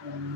चलो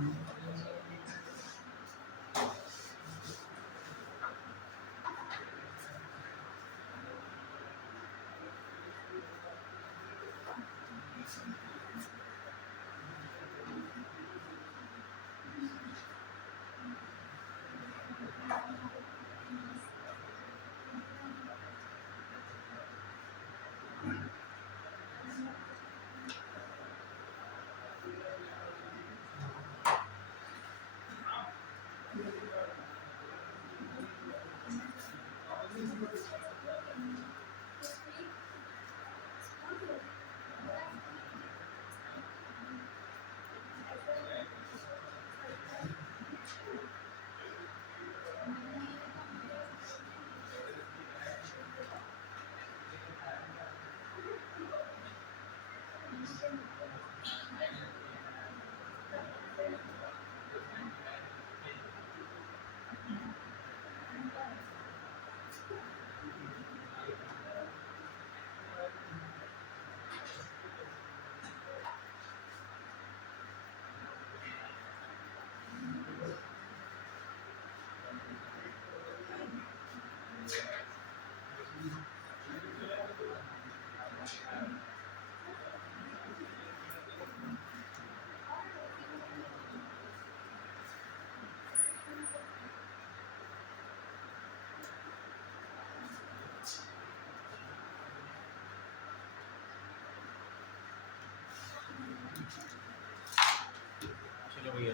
भैया,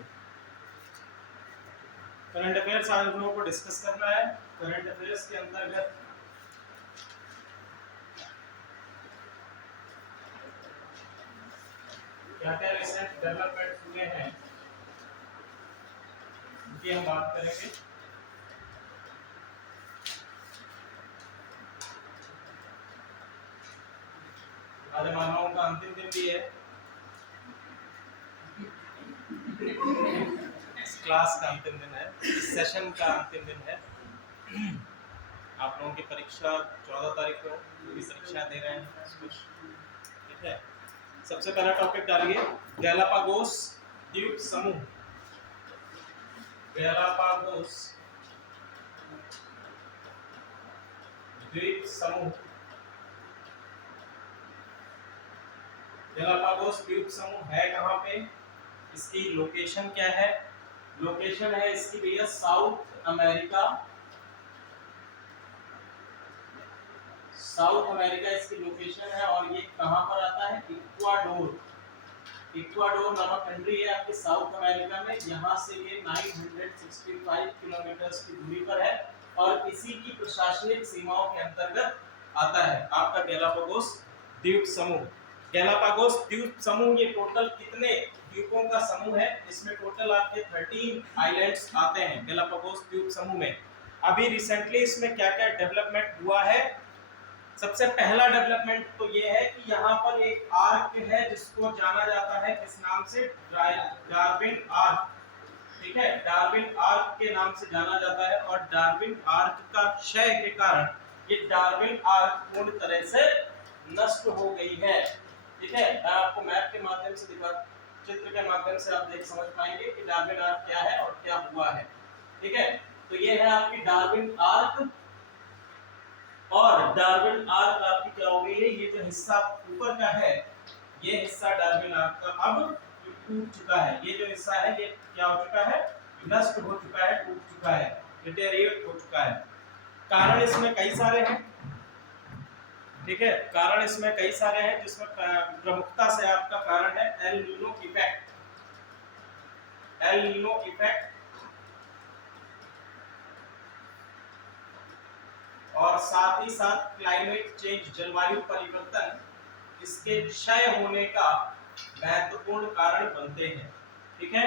current affairs आज हम लोगों को डिस्कस करना है। करंट अफेयर्स के अंतर्गत क्या क्या रिसेंट डेवलपमेंट हुए हैं उनकी हम बात करेंगे। आज मानवों का अंतिम दिन भी है, इस क्लास का अंतिम दिन है, इस सेशन का अंतिम दिन है। आप लोगों की परीक्षा 14 तारीख को पूरी परीक्षा दे रहे हैं कुछ, ठीक है। सबसे पहला टॉपिक डालिए, गैलापागोस द्वीप समूह। गैलापागोस द्वीप समूह। गैलापागोस द्वीप समूह है कहाँ पे, इसकी लोकेशन क्या है? लोकेशन है इसकी भैया साउथ अमेरिका। साउथ अमेरिका इसकी लोकेशन है और ये कहाँ पर आता है? इक्वाडोर। इक्वाडोर नामक कंट्री है आपके साउथ अमेरिका में। यहाँ से ये 965 किलोमीटर की दूरी पर है और इसी की प्रशासनिक सीमाओं के अंतर्गत आता है आपका गैलापागोस द्वीप समूह। गैलापागोस द्वीप समूह ये टोटल कितने द्वीपों का समूह है? इसमें टोटल आपके 13 आइलैंड्स आते हैं गैलापागोस द्वीप समूह में। अभी रिसेंटली इसमें क्या क्या डेवलपमेंट हुआ है? सबसे पहला डेवलपमेंट तो ये है कि यहाँ पर एक आर्क है जिसको जाना जाता है किस नाम से? डार्विन आर्क, ठीक है। डार्विन आर्क के नाम से जाना जाता है और डार्विन आर्क का क्षय के कारण ये डार्विन आर्क पूर्ण तरह से नष्ट हो गई है, ठीक है। मैं आपको मैप के माध्यम से दिखा, चित्र के माध्यम से आप देख समझ पाएंगे कि डार्विन आर्क क्या है और क्या हुआ है, ठीक है। तो ये है आपकी डार्विन आर्क और डार्विन आर्क आपकी क्या हो गई है? ये जो हिस्सा ऊपर का है ये हिस्सा डार्विन आर्क का अब टूट चुका है। ये जो हिस्सा है ये क्या हो चुका है? नष्ट हो चुका है, टूट चुका है, डिटेरिएट हो चुका है। कारण इसमें कई सारे हैं, ठीक है। कारण इसमें कई सारे हैं जिसमें प्रमुखता से आपका कारण है El Nino effect. El Nino effect और साथ ही साथ क्लाइमेट चेंज, जलवायु परिवर्तन, इसके क्षय होने का महत्वपूर्ण कारण बनते हैं, ठीक है।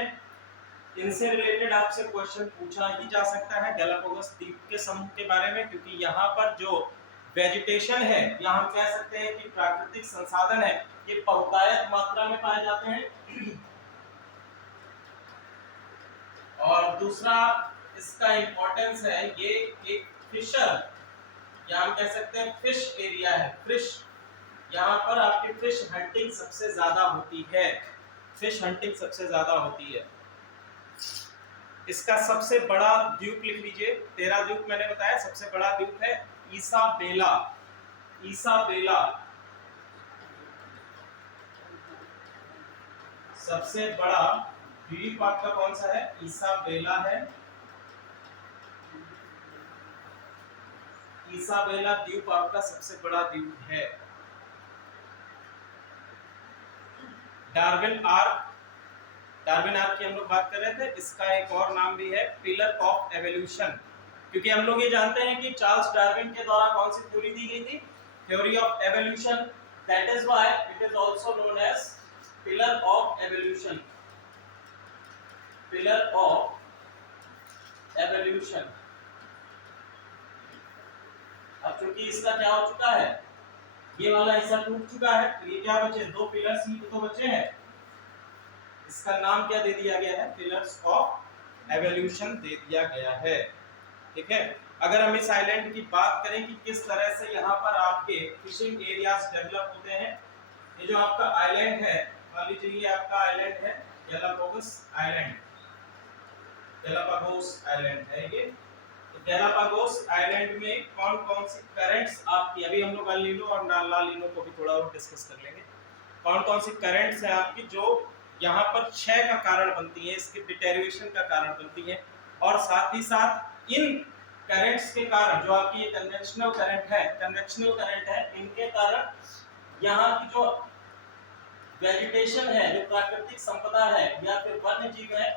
इनसे रिलेटेड आपसे क्वेश्चन पूछा ही जा सकता है गैलापागोस द्वीप के समूह के बारे में, क्योंकि यहाँ पर जो वेजिटेशन है या हम कह सकते हैं कि प्राकृतिक संसाधन है ये बहुतायत मात्रा में पाए जाते हैं। और दूसरा इसका इंपॉर्टेंस है ये एक फिशर या हम कह सकते हैं फिश एरिया है। फिश यहाँ पर आपकी फिश हंटिंग सबसे ज्यादा होती है, फिश हंटिंग सबसे ज्यादा होती है। इसका सबसे बड़ा द्वीप लिख लीजिए, 13 द्वीप मैंने बताया, सबसे बड़ा द्वीप है इसाबेला। इसाबेला सबसे बड़ा द्वीप आपका कौन सा है? इसाबेला है। इसाबेला द्वीप आपका सबसे बड़ा द्वीप है। डार्विन आर्क, डार्विन आर्क की हम लोग बात कर रहे थे, इसका एक और नाम भी है पिलर ऑफ एवोल्यूशन, क्योंकि हम लोग ये जानते हैं कि चार्ल्स डार्विन के द्वारा कौन सी थ्योरी दी गई थी? Theory of evolution. That is why it is also known as pillar of evolution. Pillar of evolution. अब चूंकि इसका क्या हो चुका है, ये वाला हिस्सा टूट चुका है, तो ये क्या बचे? दो पिलर्स ही तो बचे हैं। इसका नाम क्या दे दिया गया है? पिलर्स ऑफ एवोल्यूशन दे दिया गया है। ठीक है। अगर हम इस आइलैंड की बात करें कि किस तरह से यहाँ पर आपके फिशिंग एरियाज डेवलप होते हैं, ये जो आपका आइलैंड है, मान लीजिए ये आपका आइलैंड है गैलापागोस आइलैंड। गैलापागोस आइलैंड है ये। तो गैलापागोस आइलैंड में कौन कौन सी करंट्स आपकी, अभी हम लोग अल नीनो और ला नीनो को भी थोड़ा और डिस्कस कर लेंगे, कौन कौन सी करंट्स हैं आपकी जो यहाँ पर क्षय का कारण बनती है, इसके डिटेरियोरेशन का कारण बनती है, और साथ ही साथ इन करंट्स के कारण जो आपकी ये कन्वेंशनल करंट है, इनके कारण यहाँ की जो वेजिटेशन है, जो प्राकृतिक संपदा है या फिर वन्य जीव है,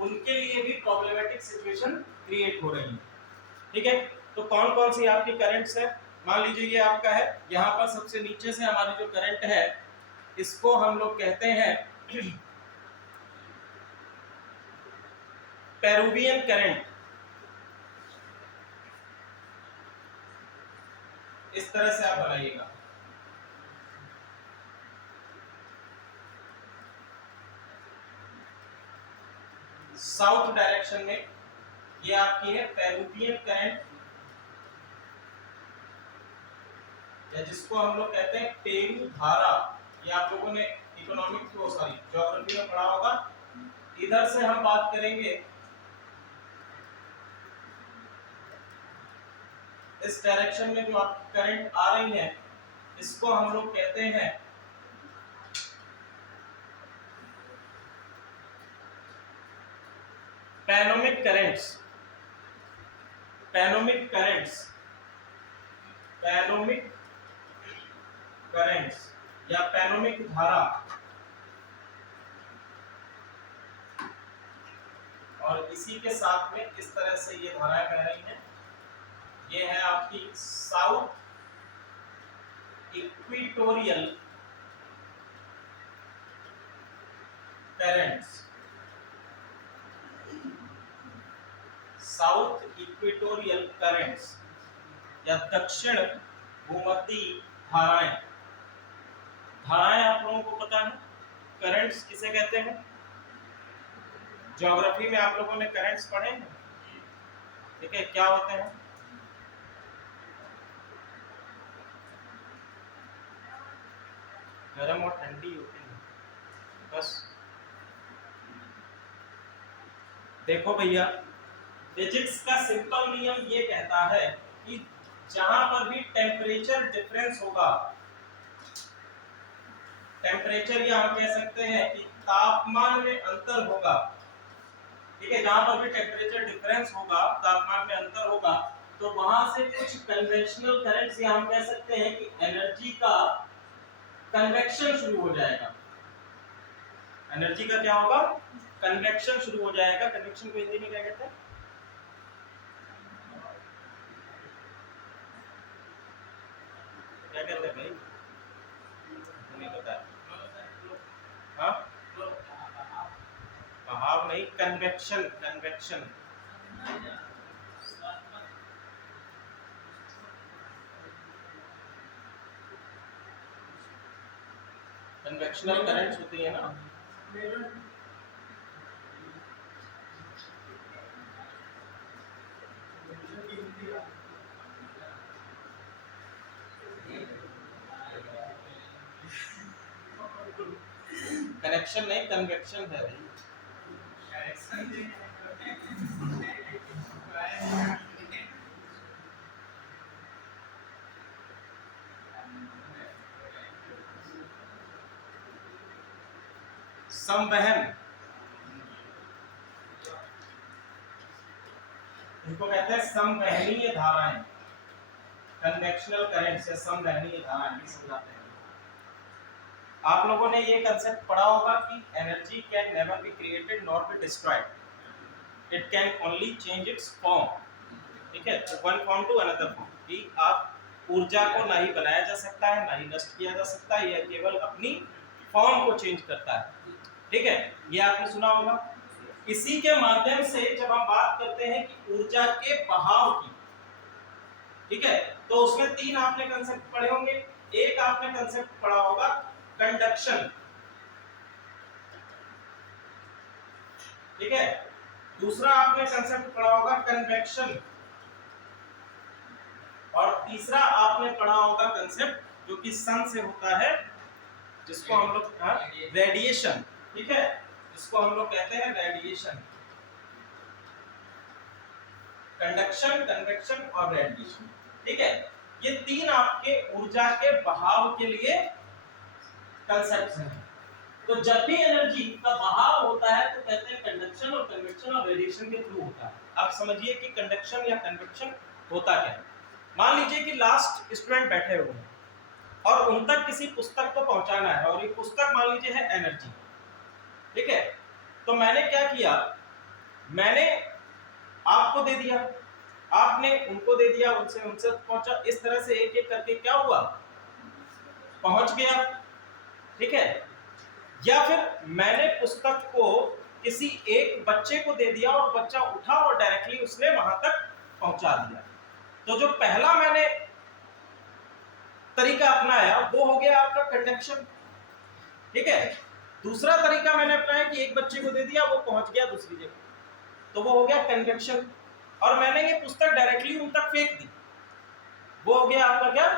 उनके लिए भी प्रॉब्लमेटिक सिचुएशन क्रिएट हो रही है। ठीक है। तो कौन कौन सी आपकी करंट्स है? मान लीजिए ये आपका है, यहाँ पर सबसे नीचे से हमारी जो करंट है, इसको हम लोग कहते हैं पेरुवियन करंट। इस तरह से आप बनाइएगा। साउथ डायरेक्शन में ये आपकी है पेरुवियन करंट, या जिसको हम लोग कहते हैं पेरू धारा। ये आप लोगों ने इकोनॉमिक्स को सॉरी ज्योग्राफी में पढ़ा होगा। इधर से हम बात करेंगे, इस डायरेक्शन में जो आपकी करंट आ रही है, इसको हम लोग कहते हैं panoramic currents. Panoramic currents, panoramic currents या पैनोमिक धारा। और इसी के साथ में इस तरह से ये धाराएं बह रही हैं। ये है आपकी south equatorial currents. South equatorial currents या दक्षिण भूमध्य धाराएं। धाराएं आप लोगों को पता है, करंट्स किसे कहते हैं? ज्योग्राफी में आप लोगों ने करंट्स पढ़े हैं। ठीक है, क्या होते हैं? गर्म और ठंडी होती है। बस देखो भैया, फिजिक्स का सिंपल नियम ये कहता है कि जहां पर भी टेम्परेचर डिफरेंस होगा, टेम्परेचर या हम कह सकते हैं कि तापमान में अंतर होगा, ठीक है, जहां पर भी टेम्परेचर डिफरेंस होगा, तापमान में अंतर होगा, तो वहां से कुछ कन्वेंशनल करंट्स या हम कह सकते हैं कि एनर्जी का कन्वेक्शन शुरू हो जाएगा। एनर्जी का क्या होगा? कन्वेक्शन शुरू हो जाएगा। कन्वेक्शन को हिंदी में क्या कहते हैं? क्या कहते हैं भाई? नहीं पता। हाँ, बहाव नहीं, कन्वेक्शन। कन्वेक्शन कन्वेक्शनल करंट्स होती है ना। कनेक्शन नहीं, कन्वेक्शन है भाई। संवहन, इनको कहते हैं संवहनीय धाराएं, कन्वेक्शनल करंट से संवहनीय धाराएं भी समझाते हैं। आप लोगों ने ये कंसेप्ट पढ़ा होगा कि energy can never be created nor be destroyed, it can only change its form. ठीक है, तो one form to another form, कि आप ऊर्जा को ना ही बनाया जा सकता है ना ही नष्ट किया जा सकता है, यह केवल अपनी फॉर्म को चेंज करता है। ठीक है, ये आपने सुना होगा। इसी के माध्यम से जब हम बात करते हैं कि ऊर्जा के बहाव की, ठीक है, तो उसमें तीन आपने कंसेप्ट पढ़े होंगे। एक आपने कंसेप्ट पढ़ा होगा कंडक्शन, ठीक है, दूसरा आपने कंसेप्ट पढ़ा होगा कन्वेक्शन, और तीसरा आपने पढ़ा होगा कंसेप्ट जो कि सन से होता है, जिसको हम लोग रेडिएशन, ठीक है, जिसको हम लोग कहते हैं रेडिएशन। कंडक्शन, कन्वेक्शन और रेडिएशन, ठीक है, ये तीन आपके ऊर्जा के बहाव के लिए कंसेप्ट्स हैं। तो जब भी एनर्जी का बहाव होता है तो कहते हैं कंडक्शन और कन्वेक्शन और रेडिएशन के थ्रू होता है। आप समझिए कि कंडक्शन या कन्वेक्शन होता क्या है। मान लीजिए कि लास्ट स्टूडेंट बैठे हुए हैं और उन तक किसी पुस्तक को पहुंचाना है, और ये पुस्तक मान लीजिए है एनर्जी, ठीक है, तो मैंने क्या किया, मैंने आपको दे दिया, आपने उनको दे दिया, उनसे उनसे पहुंचा, इस तरह से एक एक करके क्या हुआ, पहुंच गया। ठीक है, या फिर मैंने पुस्तक को किसी एक बच्चे को दे दिया और बच्चा उठा और डायरेक्टली उसने वहां तक पहुंचा दिया। तो जो पहला मैंने तरीका अपनाया वो हो गया आपका कंडक्शन। ठीक है, दूसरा तरीका मैंने अपनाया कि एक बच्चे को दे दिया, वो पहुंच गया दूसरी जगह, तो वो हो गया कन्वेक्शन। और मैंने ये पुस्तक डायरेक्टली उन तक फेंक दी, वो हो गया आपका क्या,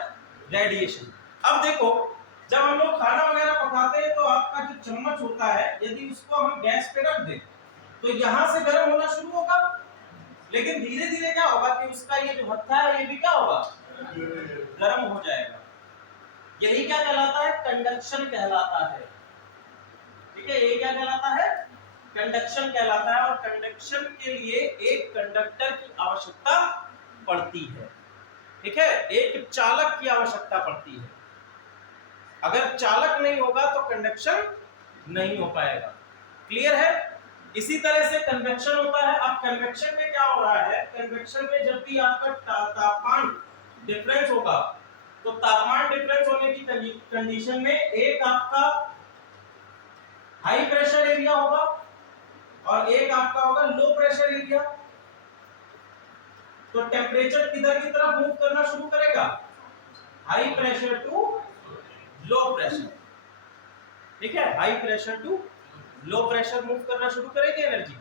रेडिएशन। अब देखो, जब हम लोग खाना वगैरह पकाते हैं तो आपका जो चम्मच होता है, यदि उसको हम गैस पे रख दें तो यहां से गर्म होना शुरू होगा, लेकिन धीरे धीरे क्या होगा कि उसका ये जो हत्था है ये भी क्या होगा, गर्म हो जाएगा। यही क्या कहलाता है, कंडक्शन कहलाता है। ठीक है, ये क्या कहलाता है, कंडक्शन कहलाता है। और कंडक्शन के लिए एक कंडक्टर की आवश्यकता पड़ती है। ठीक है, एक चालक की आवश्यकता पड़ती है। अगर चालक नहीं होगा तो कंडक्शन नहीं हो पाएगा। क्लियर है। इसी तरह से कन्वेक्शन होता है। अब कन्वेक्शन में क्या हो रहा है, कन्वेक्शन में जब भी आपका तापमान डिफरेंस होगा तो तापमान डिफरेंस होने की कंडीशन में एक आपका हाई प्रेशर एरिया होगा और एक आपका होगा लो प्रेशर एरिया। तो टेम्परेचर किधर की तरफ मूव करना शुरू करेगा, high pressure to low pressure. ठीक है, high pressure to low pressure move करना शुरू करेगी एनर्जी।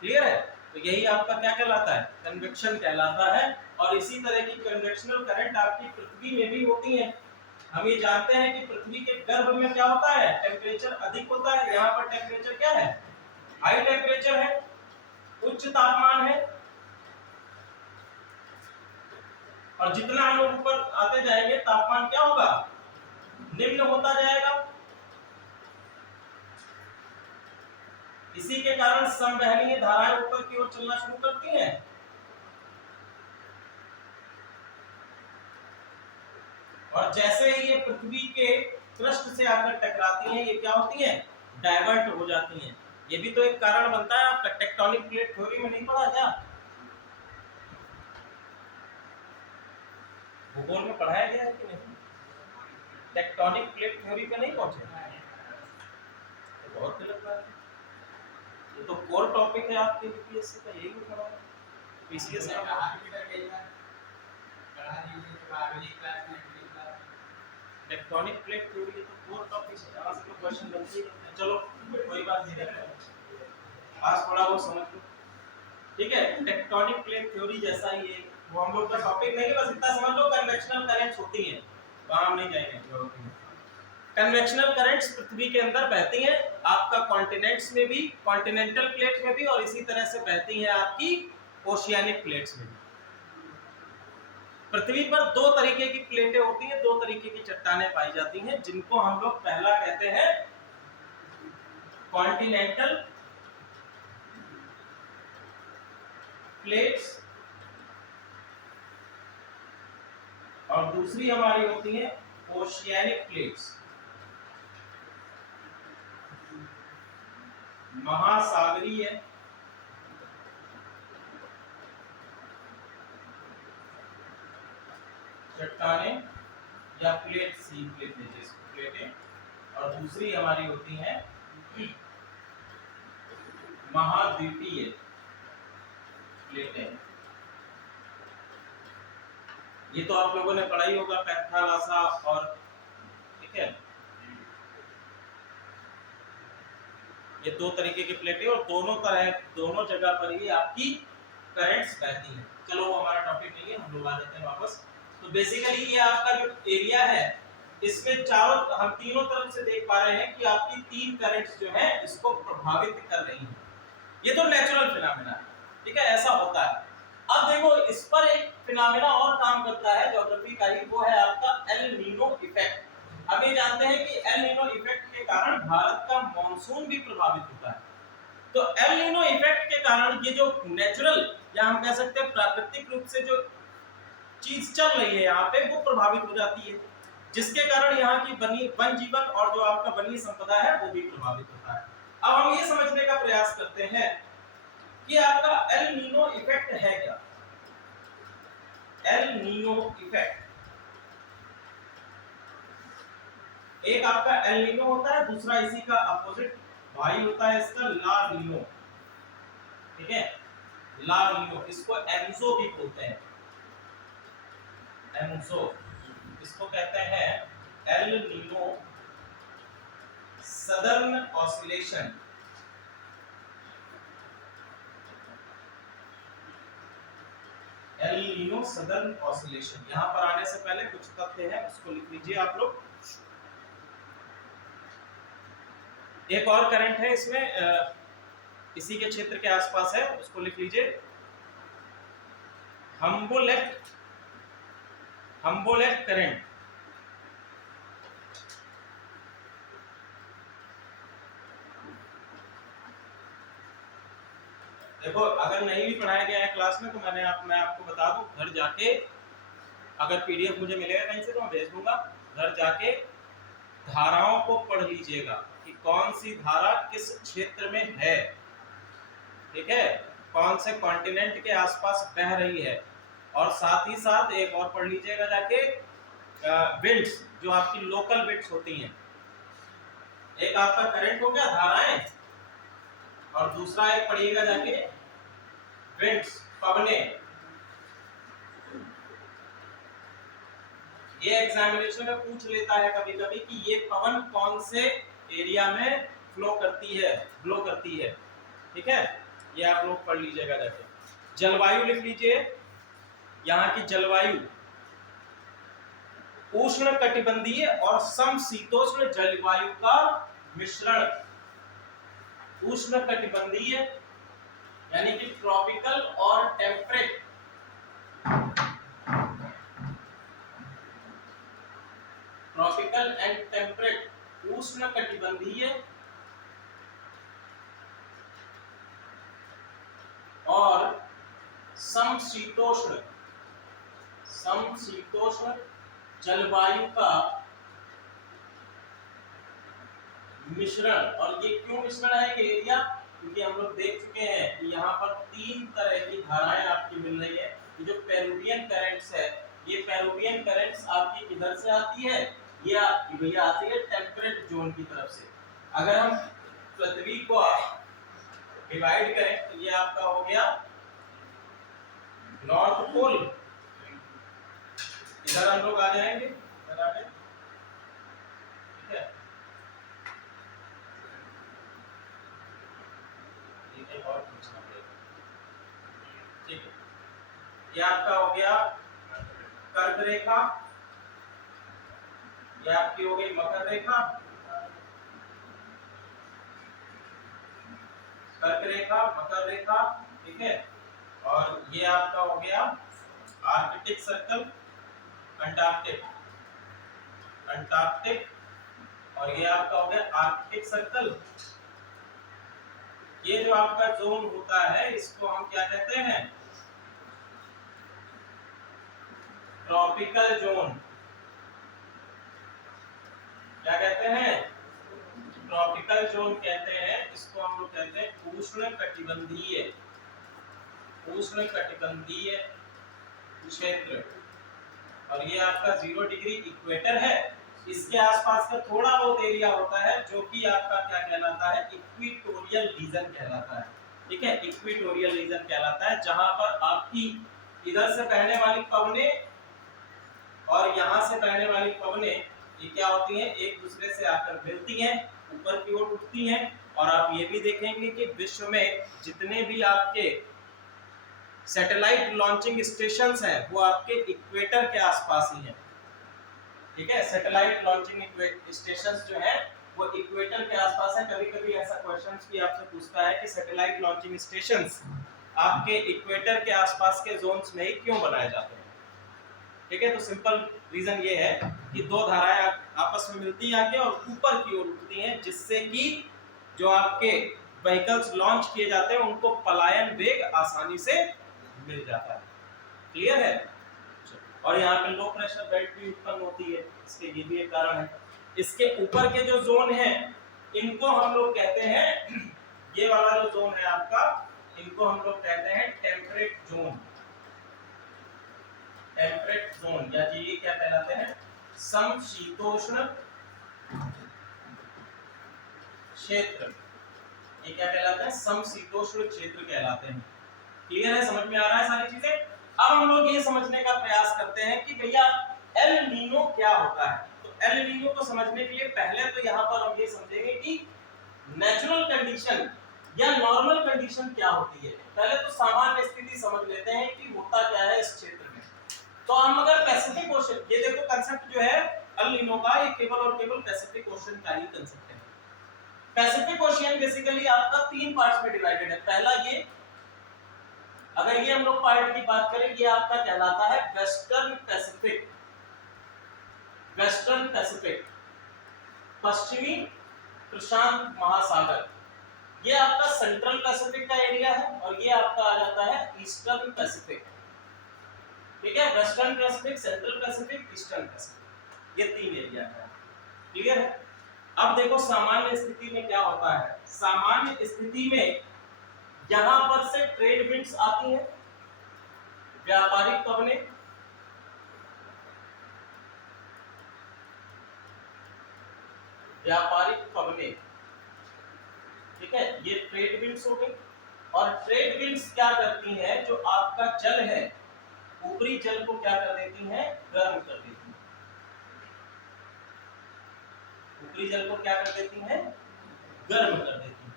क्लियर है। तो यही आपका क्या कहलाता है, कन्वेक्शन कहलाता है। और इसी तरह की कन्वेक्शनल करंट आपकी पृथ्वी में भी होती है। हम ये जानते हैं कि पृथ्वी के गर्भ में क्या होता है, टेम्परेचर अधिक होता है। यहाँ पर टेम्परेचर क्या है, हाई टेम्परेचर है, उच्च तापमान है। और जितना हम लोग ऊपर आते जाएंगे तापमान क्या होगा, निम्न होता जाएगा। इसी के कारण संवहनीय धाराएं ऊपर की ओर चलना शुरू करती हैं। और जैसे ही ये पृथ्वी के पृष्ठ से आकर टकराती हैं, ये क्या होती हैं, डाइवर्ट हो जाती हैं। ये भी तो एक कारण बनता है आपका। टेक्टोनिक प्लेट थ्योरी में नहीं पढ़ा क्या, भूगोल में पढ़ाया गया है कि नहीं, टेक्टोनिक प्लेट थ्योरी पे नहीं पहुंचे, तो बहुत गलत बात है। ये तो कोर टॉपिक है आपके यूपीएससी का, यही पढ़ा है पीसीएस टेक्टोनिक प्लेट थ्योरी तो कोर टॉपिक है, आज तो क्वेश्चन बनते हैं। चलो कोई बात नहीं है, आज थोड़ा वो समझ लो। ठीक है, टेक्टोनिक प्लेट थ्योरी जैसा ही है, वो हम लोग का टॉपिक नहीं है, बस इतना समझ लो कन्वेक्शनल करंट्स होती हैं, वहां हम नहीं जाएंगे। कन्वेक्शनल करंट्स पृथ्वी के अंदर बहती हैं, आपका कॉन्टिनेंट्स में भी, कॉन्टिनेंटल प्लेट में भी, और इसी तरह से बहती हैं आपकी ओशियानिक प्लेट्स में भी। पृथ्वी पर दो तरीके की प्लेटें होती हैं, दो तरीके की चट्टानें पाई जाती हैं, जिनको हम लोग पहला कहते हैं कॉन्टिनेंटल प्लेट्स, और दूसरी हमारी होती है ओशियानिक प्लेट्स, महासागरीय चट्टानें या प्लेट, सी प्लेट जैसी प्लेटें, और दूसरी हमारी होती हैं महाद्वीपीय प्लेटें। ये तो आप लोगों ने पढ़ा ही होगा, पैंथालासा, और ठीक है, ये दो तरीके की प्लेटें, और दोनों जगह पर ही आपकी करंट्स बहती हैं। चलो वो हमारा टॉपिक नहीं है, हम लोग आ जाते हैं वापस। तो बेसिकली ये आपका जो एरिया है, इसमें चारों, हम तीनों तरफ से देख पा रहे हैं कि आपकी तीन करंट्स जो है इसको प्रभावित कर रही हैं। ये तो नेचुरल फिनोमेना है, ठीक है, ऐसा होता है। अब देखो, इस पर एक फिनोमेना और काम करता है ज्योग्राफी का ही, वो है आपका एल नीनो इफेक्ट। हम ये जानते हैं कि एल नीनो इफेक्ट के कारण भारत का मॉनसून भी प्रभावित होता है। तो एल नीनो इफेक्ट के कारण ये जो नेचुरल, या हम कह सकते हैं प्राकृतिक रूप से जो चीज चल रही है यहाँ पे, वो प्रभावित हो जाती है, जिसके कारण यहाँ की वन जीवन और जो आपका वन्य संपदा है वो भी प्रभावित होता है। अब हम ये समझने का प्रयास करते हैं कि आपका एल नीनो इफेक्ट है क्या। एल नीनो इफेक्ट, एक आपका एल नीनो होता है, दूसरा इसी का अपोजिट भाई होता है इसका ला नीनो, ठीक है, ला नीनो, इसको एनसो भी बोलते हैं, एनसो, इसको कहते हैं El Nino southern oscillation. El Nino southern oscillation. यहां पर आने से पहले कुछ तथ्य हैं, उसको लिख लीजिए आप लोग। एक और करंट है इसमें, इसी के क्षेत्र के आसपास है, उसको लिख लीजिए, हम्बोलेट करंट। देखो, अगर नहीं भी पढ़ाया गया है क्लास में तो मैं आपको बता दूं, घर जाके अगर पीडीएफ मुझे मिलेगा कहीं से तो मैं भेज दूंगा, घर जाके धाराओं को पढ़ लीजिएगा कि कौन सी धारा किस क्षेत्र में है, ठीक है, कौन से कॉन्टिनेंट के आसपास बह रही है, और साथ ही साथ एक और पढ़ लीजिएगा जाके विंड्स, जो आपकी लोकल विंड्स होती हैं। एक आपका करंट हो गया, धाराएं, और दूसरा एक पढ़िएगा जाके विंड्स, पवने। ये एग्जामिनेशन में पूछ लेता है कभी कभी कि ये पवन कौन से एरिया में फ्लो करती है, ठीक है, ये आप लोग पढ़ लीजिएगा जाके। जलवायु लिख लीजिए, यहाँ की जलवायु उष्ण कटिबंधीय और समशीतोष्ण जलवायु का मिश्रण, उष्ण कटिबंधीय यानी कि ट्रॉपिकल और टेम्परेट, ट्रॉपिकल एंड टेम्परेट, उष्ण कटिबंधीय और समशीतोष्ण जलवायु का मिश्रण। और ये क्यों मिश्रण है ये एरिया, क्योंकि हम लोग देख चुके हैं कि यहाँ पर तीन तरह की धाराएं आपकी मिल रही है। ये जो पेरुवियन करंट्स है, ये पेरुवियन करंट्स आपकी किधर से आती है, ये आपकी भैया आती है टेम्परेट जोन की तरफ से। अगर हम पृथ्वी को डिवाइड करें तो ये आपका हो गया नॉर्थ पोल, इधर हम लोग आ जाएंगे, इधर आ जाए, ठीक है, ये और पूछना पड़ेगा, ठीक है, ये आपका हो गया कर्क रेखा, ये आपकी हो गई मकर रेखा, कर्क रेखा, मकर रेखा, ठीक है। और ये आपका हो गया आर्कटिक सर्कल, अंटार्कटिक, अंटार्कटिक, और ये आपका हो गया आर्कटिक सर्कल। ये जो आपका जोन होता है इसको हम क्या कहते हैं? Tropical zone. क्या कहते हैं? ट्रॉपिकल जोन कहते हैं इसको। हम लोग कहते हैं उष्णकटिबंधीय, उष्णकटिबंधीय क्षेत्र। और ये आपका 0 डिग्री इक्वेटर है। इसके आसपास का थोड़ा बहुत एरिया होता है जो कि आपका क्या कहलाता है? इक्वेटोरियल रीजन कहलाता है, ठीक है। इक्वेटोरियल रीजन कहलाता है जहां पर आपकी इधर से बहने वाली पवनें और यहां से बहने वाली पवनें ये क्या होती हैं? एक दूसरे से आकर मिलती हैं, ऊपर की ओर उठती हैं। और आप ये भी देखेंगे कि विश्व में जितने भी आपके सैटेलाइट लॉन्चिंग स्टेशंस हैं वो आपके इक्वेटर के आसपास ही हैं, ठीक है। सैटेलाइट लॉन्चिंग स्टेशंस जो है वो इक्वेटर के आसपास है। कभी-कभी ऐसा क्वेश्चंस भी आपसे पूछता है कि सैटेलाइट लॉन्चिंग स्टेशंस आपके इक्वेटर के आसपास के जोन्स में ही क्यों बनाए जाते हैं, ठीक है। तो सिंपल रीजन ये है कि दो धाराएं आपस में मिलती हैं आके और ऊपर की ओर उठती हैं, जिससे कि जो आपके व्हीकल्स लॉन्च किए जाते हैं उनको पलायन वेग आसानी से मिल जाता है। क्लियर है? और यहाँ पे लो प्रेशर बेल्ट भी उत्पन्न होती है, इसके ये भी एक कारण है। इसके ऊपर के जो जोन हैं इनको हम लोग कहते हैं, ये वाला जो जोन है आपका, इनको हम लोग कहते हैं टेम्परेट जोन। टेम्परेट जोन या ये क्या कहलाते हैं? समशीतोष्ण क्षेत्र। ये क्या कहलाते हैं? समशीतोष्ण क्षेत्र कहलाते हैं। क्लियर है? समझ में आ रहा है सारी चीजें? अब हम लोग ये समझने का प्रयास करते हैं कि भैया एल नीनो क्या होता है। तो एल नीनो को समझने के लिए पहले तो यहाँ पर हम ये समझेंगे कि नेचुरल कंडीशन या नॉर्मल कंडीशन क्या होती है। पहले तो सामान्य स्थिति समझ लेते हैं कि होता क्या है इस क्षेत्र में। तो हम अगर पैसिफिक ओशन, ये देखो कंसेप्ट जो है एल नीनो का, ये केवल और केवल पैसिफिक ओशन का ही कंसेप्ट है। पैसिफिक ओशियन बेसिकली आपका 3 पार्ट्स में डिवाइडेड है। पहला ये, अगर ये हम लोग पार्ट की बात करें, ये आपका कहलाता है वेस्टर्न पैसिफिक। वेस्टर्न पैसिफिक, पश्चिमी प्रशांत महासागर, ये आपका सेंट्रल पैसिफिक का एरिया है। और ये आपका आ जाता है ईस्टर्न पैसिफिक, ठीक है। Western Pacific, central Pacific, eastern Pacific, ये 3 एरिया है। क्लियर है? अब देखो सामान्य स्थिति में क्या होता है। सामान्य स्थिति में यहां पर से ट्रेड विंड्स आती हैं, व्यापारिक पवनें, व्यापारिक पवनें, ठीक है। ये ट्रेड विंड्स हो गई। और ट्रेड विंड्स क्या करती हैं? जो आपका जल है, ऊपरी जल को क्या कर देती हैं? गर्म कर देती हैं। ऊपरी जल को क्या कर देती हैं? गर्म कर देती हैं।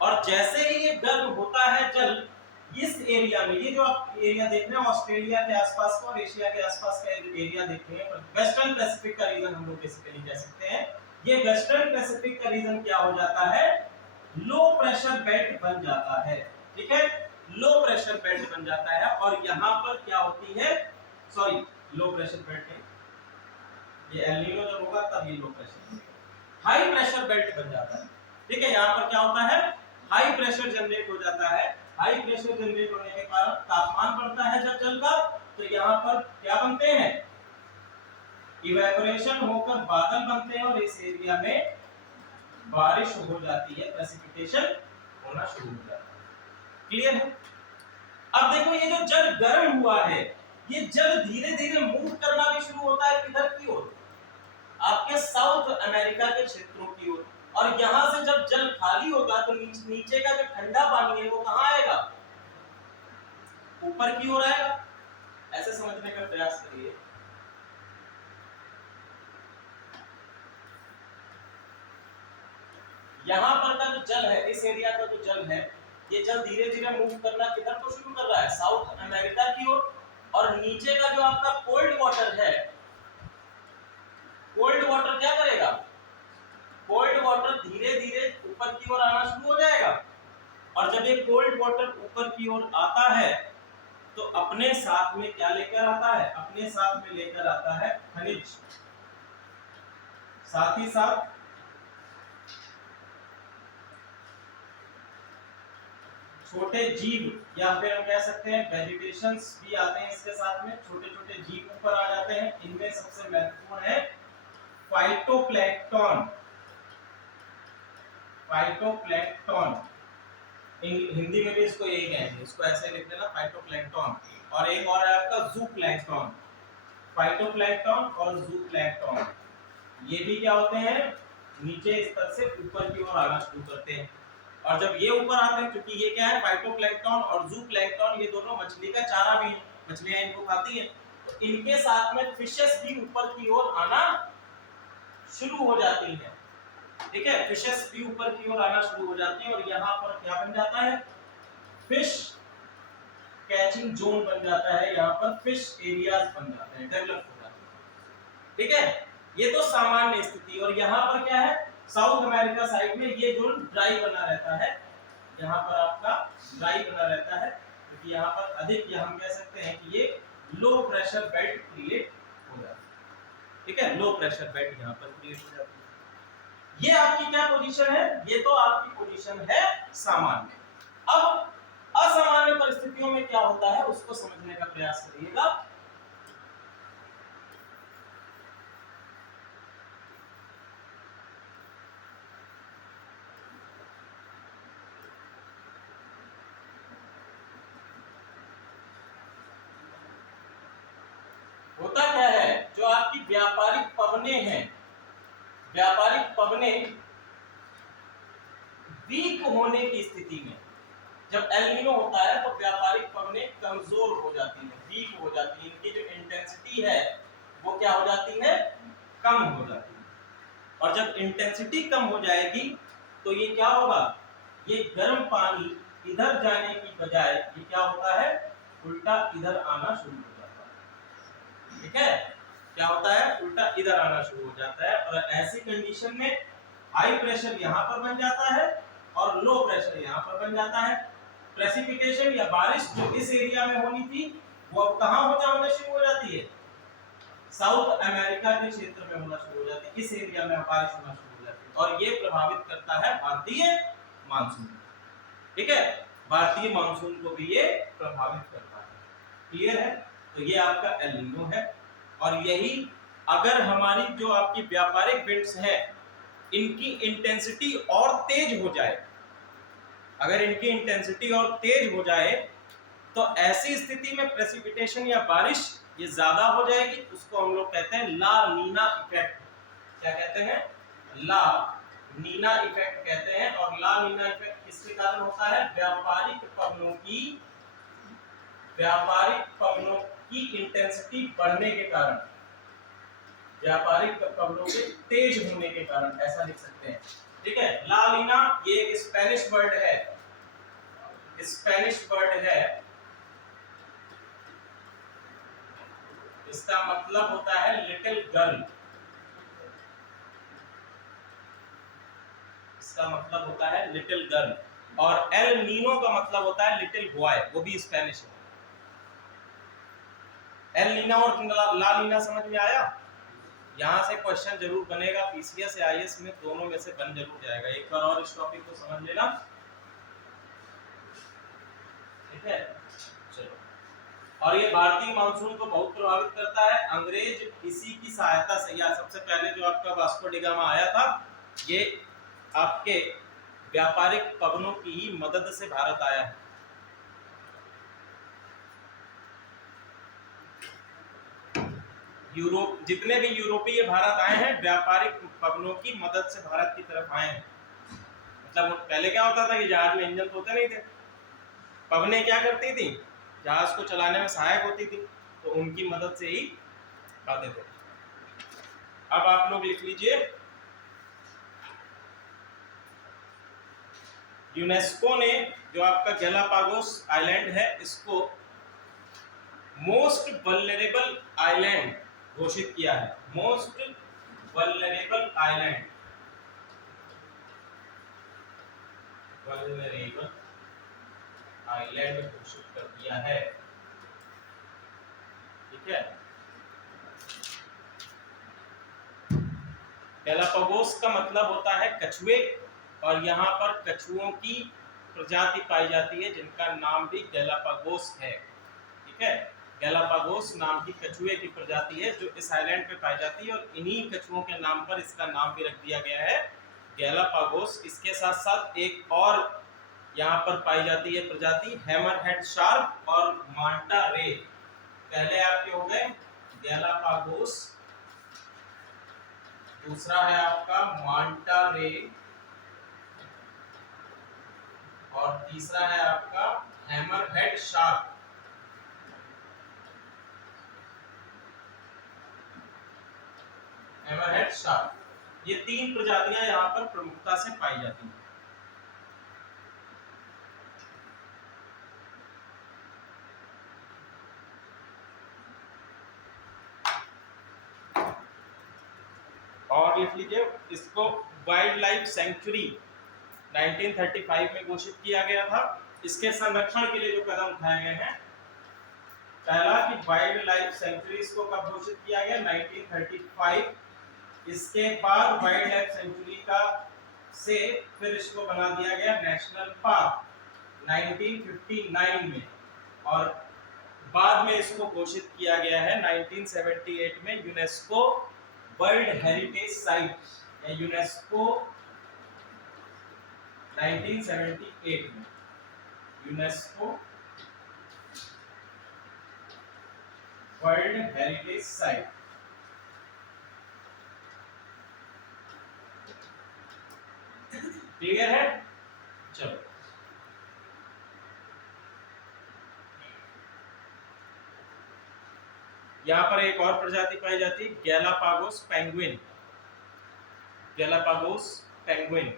और जैसे ही ये गर्म होता है जल, इस एरिया में, ये जो आप एरिया देख रहे हैं ऑस्ट्रेलिया के आसपास का और एशिया के आसपास का एरिया देख रहे हैं, वेस्टर्न पैसिफिक का रीजन हम लोग बेसिकली कह सकते हैं। ये वेस्टर्न पैसिफिक का रीजन क्या हो जाता है? लो प्रेशर बेल्ट बन जाता है, ठीक है। लो प्रेशर बेल्ट बन जाता है। और यहाँ पर क्या होती है, सॉरी लो प्रेशर बेल्ट है, ये एल नीनो जब होगा तब ये low pressure, high pressure belt बन जाता है, ठीक है। यहाँ पर क्या होता है? हाई प्रेशर जनरेट हो जाता है। हाई प्रेशर जनरेट होने के कारण तापमान बढ़ता है जब जल का, तो यहाँ पर क्या बनते हैं? इवेपोरेशन होकर बादल बनते हैं और इस एरिया में बारिश हो जाती है, प्रेसिपिटेशन होना शुरू हो जाता है। क्लियर है? अब देखो ये जो जल गर्म हुआ है, ये जल धीरे धीरे मूव करना भी शुरू होता है किधर की ओर? आपके साउथ अमेरिका के क्षेत्रों की ओर। और यहां से जब जल खाली होगा तो नीचे का जो ठंडा पानी है वो कहां आएगा? ऊपर की ओर आएगा। ऐसे समझने का प्रयास करिए। यहां पर का जो जल है, इस एरिया का जो जल है, ये जल धीरे धीरे मूव करना किधर को शुरू कर रहा है? साउथ अमेरिका की ओर। और नीचे का जो आपका कोल्ड वाटर है, कोल्ड वाटर क्या करेगा, कोल्ड वाटर धीरे धीरे ऊपर की ओर आना शुरू हो जाएगा, और जब ये कोल्ड वाटर ऊपर की ओर आता है तो अपने साथ में क्या लेकर आता है, अपने साथ में लेकर आता है खनिज, साथ ही साथ छोटे जीव या फिर हम कह सकते हैं वेजिटेशंस भी आते हैं इसके साथ में, छोटे छोटे जीव ऊपर आ जाते हैं। इनमें सबसे महत्वपूर्ण है फाइटोप्लैंक्टन। फाइटोप्लैंक्टन हिंदी में भी इसको यही कहेंगे, इसको ऐसे लिख देना फाइटोप्लैंक्टन। और एक और है आपका जूप्लैंक्टन। फाइटोप्लैंक्टन और जूप्लैंक्टन ये भी क्या होते हैं, नीचे स्तर से ऊपर की ओर आना शुरू करते हैं। और जब ये ऊपर आते हैं, क्योंकि ये क्या है फाइटोप्लैंक्टन और जूप्लैंक्टन, ये दोनों मछली का चारा भी है, मछलियां इनको खाती हैं, तो इनके साथ में फिशेस भी ऊपर की ओर आना शुरू हो जाती हैं। ठीक है, फिशेस भी ऊपर की ओर आना शुरू हो जाती हैं, और यहाँ पर क्या बन जाता है, फिश कैचिंग जोन बन जाता है, यहाँ पर फिश एरियाज बन जाते हैं, डेवलप हो जाते हैं। ठीक है, ये तो सामान्य स्थिति। और यहाँ पर क्या है, साउथ अमेरिका साइड में ये जोन ड्राई बना रहता है, यहाँ पर आपका ड्राई बना रहता है, क्योंकि यहाँ पर अधिक, या हम कह सकते हैं कि ये लो प्रेशर बेल्ट क्रिएट हो जाता है। ठीक है, लो प्रेशर बेल्ट यहाँ पर क्रिएट हो जाती है। ये आपकी क्या पोजीशन है, ये तो आपकी पोजीशन है सामान्य। अब असामान्य परिस्थितियों में क्या होता है उसको समझने का प्रयास करिएगा। होता क्या है, जो आपकी व्यापारिक पवने हैं, व्यापारिक पवने वीक होने की स्थिति में, जब एल नीनो होता है तो व्यापारिक पवने कमजोर हो जाती है, वीक हो जाती है, इनकी जो इंटेंसिटी है वो क्या हो जाती है, कम हो जाती है। और जब इंटेंसिटी कम हो जाएगी तो ये क्या होगा, ये गर्म पानी इधर जाने की बजाय ये क्या होता है, उल्टा इधर आना शुरू हो जाता है। ठीक है, क्या होता है, उल्टा इधर आना शुरू हो जाता है। और ऐसी कंडीशन में हाई प्रेशर यहाँ पर बन जाता है और लो प्रेशर यहाँ पर बन जाता है। प्रेसिपिटेशन या बारिश जो इस एरिया में होनी थी वो अब कहाँ होना शुरू हो जाती है, साउथ अमेरिका के क्षेत्र में होना शुरू हो जाती है, इस एरिया में बारिश होना शुरू हो जाती है, और ये प्रभावित करता है भारतीय मानसून। ठीक है, भारतीय मानसून को भी ये प्रभावित करता है। क्लियर है, तो ये आपका एल नीनो है। और यही अगर हमारी जो आपकी व्यापारिक विंड्स है इनकी इंटेंसिटी और तेज हो जाए, अगर इनकी इंटेंसिटी और तेज हो जाए तो ऐसी स्थिति में प्रेसिपिटेशन या बारिश ये ज्यादा हो जाएगी, उसको हम लोग कहते हैं ला नीना इफेक्ट। क्या कहते हैं, ला नीना इफेक्ट कहते हैं। और ला नीना इफेक्ट किसके कारण होता है, व्यापारिक पवनों की इंटेंसिटी बढ़ने के कारण, व्यापारिक पवनों के तेज होने के कारण, ऐसा लिख सकते हैं। ठीक है, ला नीना ये एक स्पेनिश वर्ड है, स्पेनिश वर्ड है, इसका मतलब होता है लिटिल गर्ल, इसका मतलब होता है लिटिल गर्ल। और एल नीनो का मतलब होता है लिटिल बॉय, वो भी स्पेनिश है। एल नीना और ला नीना समझ में आया, यहाँ से क्वेश्चन जरूर बनेगा, पीसीएस या आईएएस में दोनों में से बन जरूर जाएगा। एक बार और इस टॉपिक को समझ लेना। ठीक है, चलो। और ये भारतीय मानसून को बहुत प्रभावित करता है। अंग्रेज इसी की सहायता से, या सबसे पहले जो आपका वास्को डी गामा आया था, ये आपके व्यापारिक पवनों की ही मदद से भारत आया है। यूरोप, जितने भी यूरोपीय भारत आए हैं व्यापारिक पवनों की मदद से भारत की तरफ आए हैं। मतलब पहले क्या होता था कि जहाज में इंजन तो होते नहीं थे, पवनें क्या करती थी, जहाज को चलाने में सहायक होती थी, तो उनकी मदद से ही आते थे। अब आप लोग लिख लीजिए, यूनेस्को ने जो आपका गैलापागोस आइलैंड है इसको मोस्ट वल्नरेबल आइलैंड घोषित किया है। Most vulnerable island, vulnerable island घोषित कर दिया है। ठीक है, गैलापागोस का मतलब होता है कछुए, और यहाँ पर कछुओं की प्रजाति पाई जाती है जिनका नाम भी गैलापागोस है। ठीक है, गैलापागोस नाम की कछुए की प्रजाति है जो इस आइलैंड पे पाई जाती है, और इन्हीं कछुओं के नाम पर इसका नाम भी रख दिया गया है गैलापागोस। इसके साथ साथ एक और यहाँ पर पाई जाती है प्रजाति हैमरहेड शार्क और मांटा रे। पहले आपके हो गए गैलापागोस, दूसरा है आपका मांटा रे, और तीसरा है आपका हैमरहेड शार्क। हैमरहेड शार्क, ये तीन प्रजातियां यहाँ पर प्रमुखता से पाई जाती हैं। और लिख लीजिए, इसको वाइल्ड लाइफ सेंचुरी 1935 में घोषित किया गया था। इसके संरक्षण के लिए जो कदम उठाए गए हैं, पहला कि वाइल्ड लाइफ सेंचुरी इसको कब घोषित किया गया, 1935। इसके बाद वाइल्ड लाइफ सेंचुरी का से फिर इसको बना दिया गया नेशनल पार्क 1959 में, और बाद में इसको घोषित किया गया है 1978 में यूनेस्को वर्ल्ड हेरिटेज साइट, या यूनेस्को 1978 में UNESCO world heritage site. Clear है? चलो, यहाँ पर एक और प्रजाति पाई जाती है गैलापागोस पेंगुइन, गैलापागोस पेंगुइन।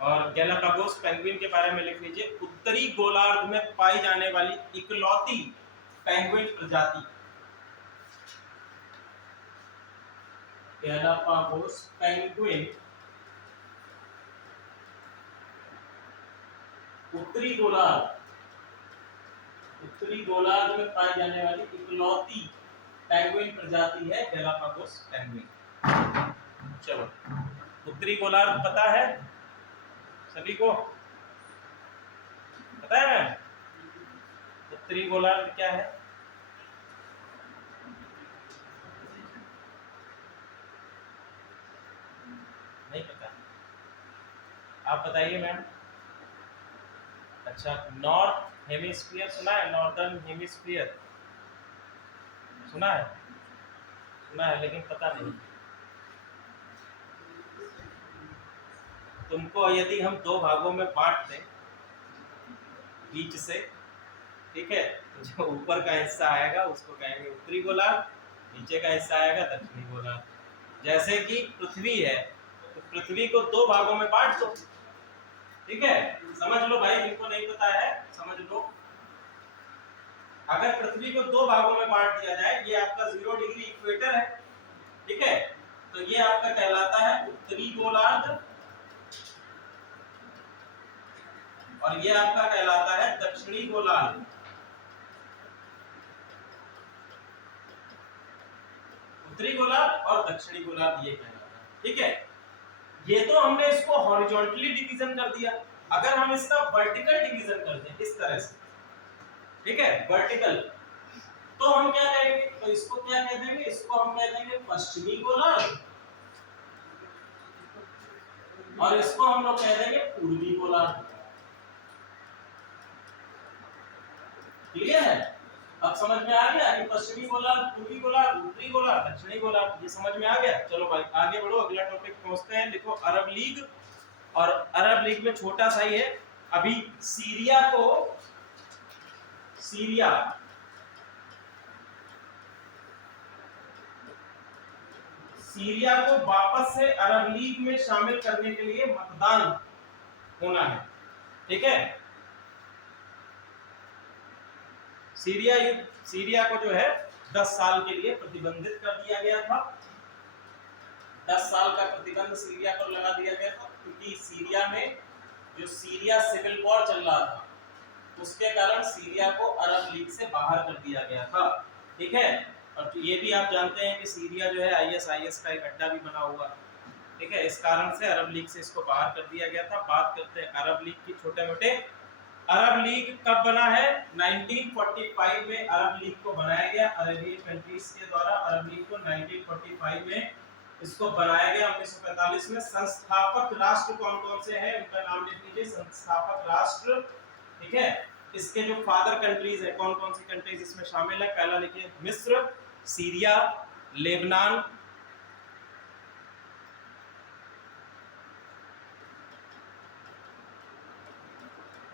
और गैलापागोस पेंगुइन के बारे में लिख लीजिए, उत्तरी गोलार्ध में पाई जाने वाली इकलौती पेंगुइन प्रजाति। गैलापागोस पेंगुइन उत्तरी गोलार्ध में पाई जाने वाली इकलौती पेंगुइन प्रजाति है गैलापागोस पेंगुइन। चलो, उत्तरी गोलार्ध पता है सभी को? पता है उत्तरी गोलार्ध क्या है? नहीं पता? आप बताइए मैम। अच्छा, नॉर्थ हेमिस्फीयर सुना है? नॉर्दर्न हेमिस्फीयर सुना है? सुना है लेकिन पता नहीं। तुमको यदि हम दो भागों में बांट दें बीच से, ठीक है, तो जो ऊपर का हिस्सा आएगा उसको कहेंगे उत्तरी गोलार्ध, नीचे का हिस्सा आएगा दक्षिणी गोलार्ध। जैसे कि पृथ्वी है, तो पृथ्वी को दो भागों में बांट दो, ठीक है, समझ लो भाई, जिनको नहीं पता है समझ लो। अगर पृथ्वी को दो भागों में बांट दिया जाए, ये आपका 0 डिग्री इक्वेटर है, ठीक है, तो ये आपका कहलाता है उत्तरी गोलार्ध, और ये आपका कहलाता है दक्षिणी गोलार्ध। उत्तरी गोलार्ध और दक्षिणी गोलार्ध ये कहलाता है, ठीक है। ये तो हमने इसको हॉरिजॉन्टली डिवीजन कर दिया। अगर हम इसका वर्टिकल डिवीजन कर दें इस तरह से, ठीक है, वर्टिकल, तो हम क्या कहेंगे? तो इसको क्या कह देंगे? इसको हम कह देंगे पश्चिमी गोलार्ध, और इसको हम लोग कह देंगे पूर्वी गोलार्ध। क्लियर है? अब समझ में आ गया कि पश्चिमी गोलार्ध, पूर्वी गोलार्ध, उत्तरी गोलार्ध, दक्षिणी गोलार्ध, ये समझ में आ गया। चलो भाई आगे बढ़ो, अगला टॉपिक पहुंचते हैं। लिखो अरब लीग, और अरब लीग में छोटा सा ही है, अभी सीरिया को वापस से अरब लीग में शामिल करने के लिए मतदान होना है। ठीक है, सीरिया को जो है 10 साल के लिए प्रतिबंधित कर दिया गया था। 10 साल का प्रतिबंध सीरिया पर लगा दिया गया था, क्योंकि सीरिया में जो सीरिया सिविल वॉर चल रहा था उसके कारण सीरिया को अरब लीग से बाहर कर दिया गया था। ठीक है, और ये भी आप जानते हैं कि सीरिया जो है आईएसआईएस का एक अड्डा भी बना हुआ है। ठीक है, इस कारण से अरब लीग से इसको बाहर कर दिया गया था। बात करते हैं अरब लीग की छोटे मोटे। अरब लीग कब बना है? 1945 में अरब लीग को बनाया गया, अरेबियन कंट्रीज के द्वारा अरब लीग को 1945 में इसको बनाया गया। 1945 में संस्थापक राष्ट्र कौन कौन से हैं उनका नाम लिख लीजिए, संस्थापक राष्ट्र। ठीक है, इसके जो फादर कंट्रीज है, कौन कौन सी कंट्रीज इसमें शामिल है? पहला लिखिए मिस्र, सीरिया, लेबनान,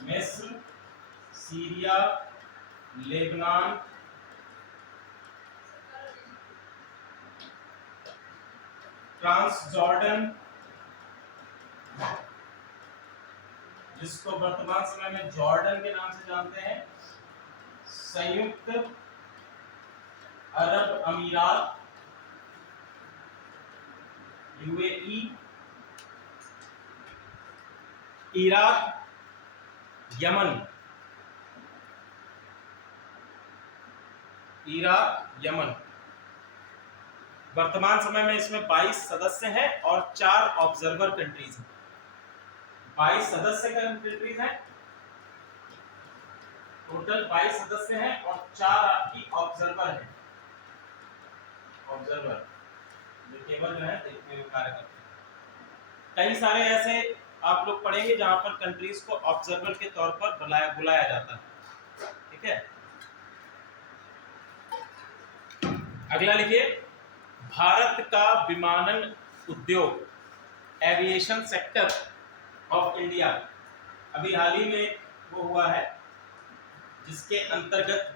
मिस्र, सीरिया, लेबनान, ट्रांसजॉर्डन, जिसको वर्तमान समय में जॉर्डन के नाम से जानते हैं, संयुक्त अरब अमीरात यूएई, इराक, यमन, यमन। वर्तमान समय में इसमें 22 सदस्य हैं और 4 ऑब्जर्वर कंट्रीज हैं। 22 सदस्य कंट्रीज हैं, टोटल 22 सदस्य हैं और 4 आपकी ऑब्जर्वर हैं। ऑब्जर्वर जो केवल जो है देखने में कार्य करते हैं। कई सारे ऐसे आप लोग पढ़ेंगे जहां पर कंट्रीज को ऑब्जर्वर के तौर पर बुलाया जाता है। ठीक है, अगला लिखिए, भारत का विमानन उद्योग एविएशन सेक्टर ऑफ इंडिया अभी हाल ही में वो हुआ है, जिसके अंतर्गत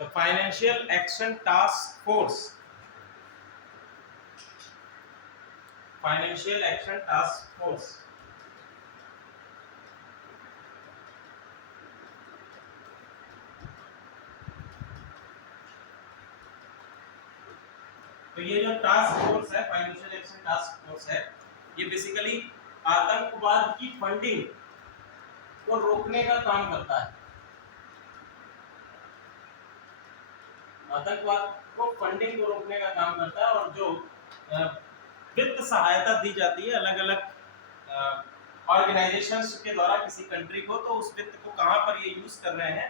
the Financial Action Task Force, Financial Action Task Force तो ये जो टास्क फोर्स है, फाइनेंशियल एक्शन टास्क फोर्स है, ये बेसिकली आतंकवाद की फंडिंग को रोकने का काम करता है। आतंकवाद को फंडिंग को रोकने का काम करता है, और जो वित्त सहायता दी जाती है अलग अलग ऑर्गेनाइजेशंस के द्वारा किसी कंट्री को, तो उस वित्त को कहां पर ये यूज कर रहे हैं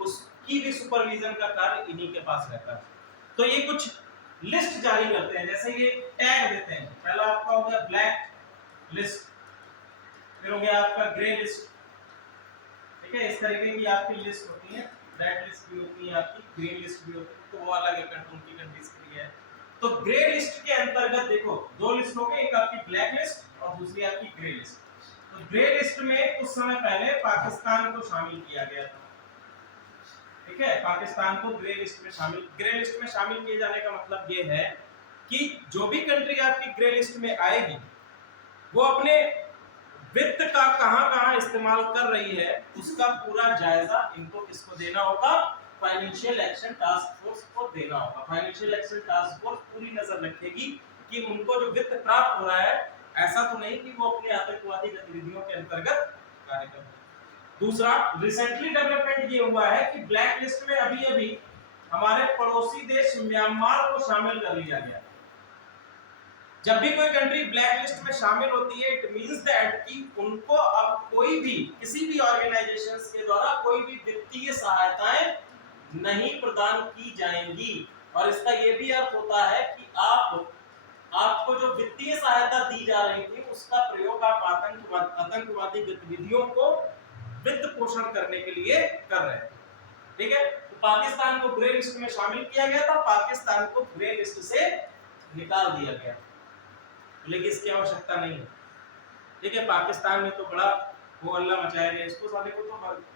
उसकी भी सुपरविजन का कार्य इन्हीं के पास रहता है। तो ये कुछ लिस्ट जारी करते हैं, जैसे ये टैग देते हैं। पहला आपका हो गया ब्लैक लिस्ट, फिर हो गया आपका ग्रे लिस्ट। ठीक है, इस तरीके की आपकी लिस्ट होती है, ब्लैक लिस्ट भी होती है, आपकी ग्रीन लिस्ट भी होती है, तो वो अलग है उनकी कंट्रीज के लिए है। तो ग्रे लिस्ट के अंतर्गत देखो दो लिस्ट हो गई, एक आपकी ब्लैक लिस्ट और दूसरी आपकी ग्रे लिस्ट। तो ग्रे लिस्ट में कुछ समय पहले पाकिस्तान को शामिल किया गया था। ठीक है, पाकिस्तान को ग्रे लिस्ट में शामिल किए जाने का मतलब ये है कि जो भी कंट्री आपकी ग्रे लिस्ट में आएगी वो अपने वित्त का कहां-कहां इस्तेमाल कर रही है उसका पूरा जायजा इनको किसको देना होगा? फाइनेंशियल एक्शन टास्क फोर्स को देना होगा। फाइनेंशियल एक्शन टास्क फोर्स पूरी नजर रखेगी कि उनको जो वित्त प्राप्त हो रहा है ऐसा तो नहीं कि वो अपने आतंकवादी गतिविधियों के अंतर्गत कार्य कर रहे हैं। दूसरा, रिसेंटली डेवलपमेंट ये हुआ है कि ब्लैक लिस्ट में अभी हमारे पड़ोसी देश म्यांमार को शामिल कर लिया गया। जब भी कोई कंट्री ब्लैक लिस्ट में शामिल होती है, इट मींस दैट कि उनको अब कोई भी किसी भी ऑर्गेनाइजेशंस के द्वारा कोई भी वित्तीय सहायताएं नहीं प्रदान की जाएंगी। और इसका ये भी अर्थ होता है कि आपको जो वित्तीय सहायता दी जा रही थी उसका प्रयोग आप आतंकवादी गतिविधियों को वित्त पोषण करने के लिए कर रहे हैं। ठीक है, तो पाकिस्तान को ग्रे लिस्ट में शामिल किया गया था, पाकिस्तान को ग्रे लिस्ट से निकाल दिया गया, लेकिन इसकी आवश्यकता नहीं है। ठीक है, पाकिस्तान में तो बड़ा वो हल्ला मचाया गया, इसको साले को तो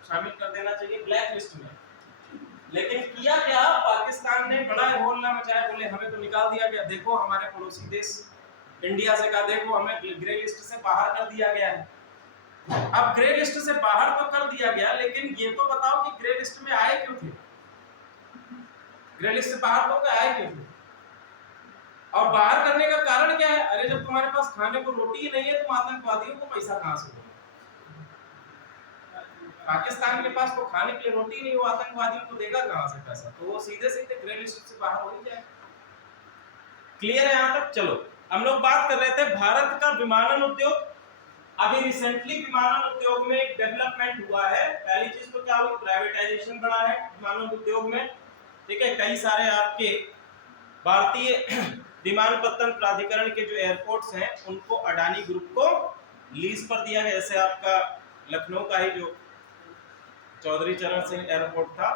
शामिल कर देना चाहिए ब्लैक लिस्ट में। लेकिन किया क्या, पाकिस्तान ने बड़ा हल्ला मचाया, बोले हमें तो निकाल दिया गया, देखो हमारे पड़ोसी देश इंडिया से कहा देखो हमें ग्रे लिस्ट से बाहर कर दिया गया है। अब ग्रे लिस्ट से बाहर तो कर दिया गया, लेकिन ये तो बताओ कि ग्रे लिस्ट में आए क्यों थे, ग्रे लिस्ट से बाहर तो आए क्यों थे, और बाहर करने का कारण क्या है? अरे जब तुम्हारे पास खाने को रोटी ही नहीं है, तुम आतंकवादियों को पैसा कहां से दोगे? पाकिस्तान के पास तो खाने के लिए रोटी नहीं, वो आतंकवादियों को देगा कहां से पैसा? तो वो सीधे सीधे ग्रे लिस्ट से बाहर हो ही जाए। क्लियर है यहां तक? चलो, हम लोग बात कर रहे थे भारत का विमानन उद्योग। अभी रिसेंटली विमानन उद्योग में एक डेवलपमेंट हुआ है। पहली चीज तो क्या हुई, प्राइवेटाइजेशन बढ़ा है विमानन उद्योग में। ठीक है, कई सारे आपके भारतीय विमानपत्तन प्राधिकरण के जो एयरपोर्ट्स हैं उनको अडानी ग्रुप को लीज पर दिया गया। जैसे आपका लखनऊ का ही जो चौधरी चरण सिंह एयरपोर्ट था,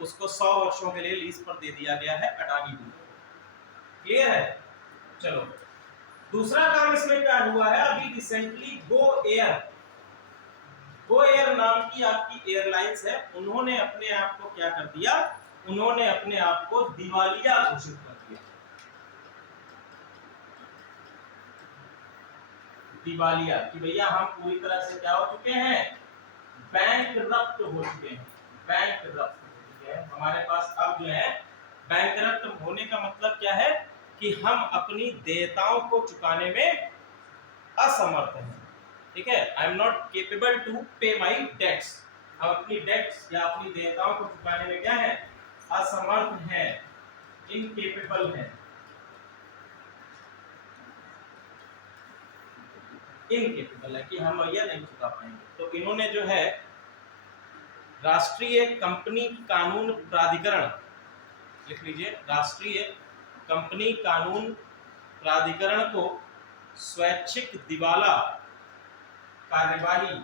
उसको 100 वर्षों के लिए लीज पर दे दिया गया है अडानी ग्रुप। क्लियर है? चलो, दूसरा काम इसमें क्या हुआ है, अभी रिसेंटली गो एयर नाम की आपकी एयरलाइंस है, उन्होंने अपने आप को क्या कर दिया, उन्होंने अपने आप को दिवालिया घोषित कर दिया। दिवालिया कि भैया हम पूरी तरह से क्या हो चुके हैं, बैंकरप्ट हो चुके हैं, बैंकरप्ट हो चुके हैं। हमारे पास अब जो है बैंकरप्ट होने का मतलब क्या है कि हम अपनी देयताओं को चुकाने में असमर्थ हैं। ठीक है, I am not capable to pay my dates. हम अपनी डेट्स या अपनी देयताओं को चुकाने में क्या है, असमर्थ हैं, इनकेपेबल हैं, इनकेपेबल है कि हम भैया नहीं चुका पाएंगे। तो इन्होंने जो है राष्ट्रीय कंपनी कानून प्राधिकरण, लिख लीजिए, राष्ट्रीय कंपनी कानून प्राधिकरण को स्वैच्छिक दिवाला कार्यवाही,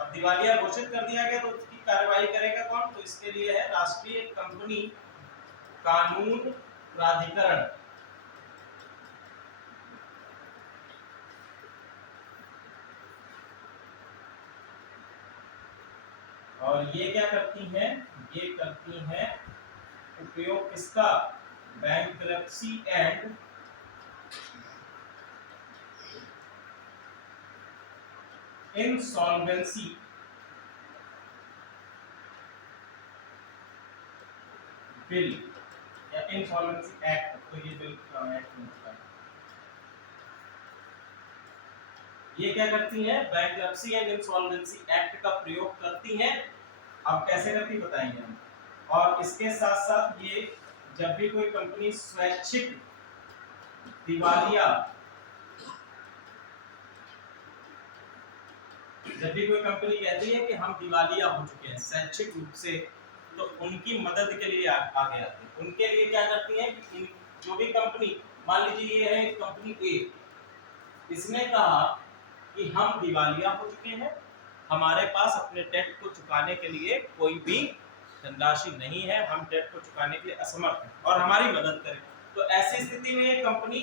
अब दिवालिया घोषित कर दिया गया तो उसकी कार्यवाही करेगा कौन? तो इसके लिए है राष्ट्रीय कंपनी कानून प्राधिकरण। और ये क्या करती हैं, ये करती हैं उपयोग किसका, बैंक्रप्सी एंड इंसॉल्वेंसी बिल या इंसॉल्वेंसी एक्ट, तो ये बिल एक्ट होता है। ये क्या करती हैं, बैंक्रप्सी एंड इंसॉल्वेंसी एक्ट का प्रयोग करती हैं। अब कैसे करती बताएंगे हम। और इसके साथ साथ ये जब भी कोई कंपनी स्वैच्छिक दिवालिया, जब भी कोई कंपनी कहती है कि हम दिवालिया हो चुके हैं स्वैच्छिक रूप से, तो उनकी मदद के लिए आगे आती है। उनके लिए क्या करती है कि जो भी कंपनी, मान लीजिए ये है कंपनी ए, इसने कहा कि हम दिवालिया हो चुके हैं, हमारे पास अपने डेट को चुकाने के लिए कोई भी धनराशि नहीं है, हम डेट को चुकाने के लिए असमर्थ हैं और हमारी मदद करें। तो ऐसी स्थिति में ये कंपनी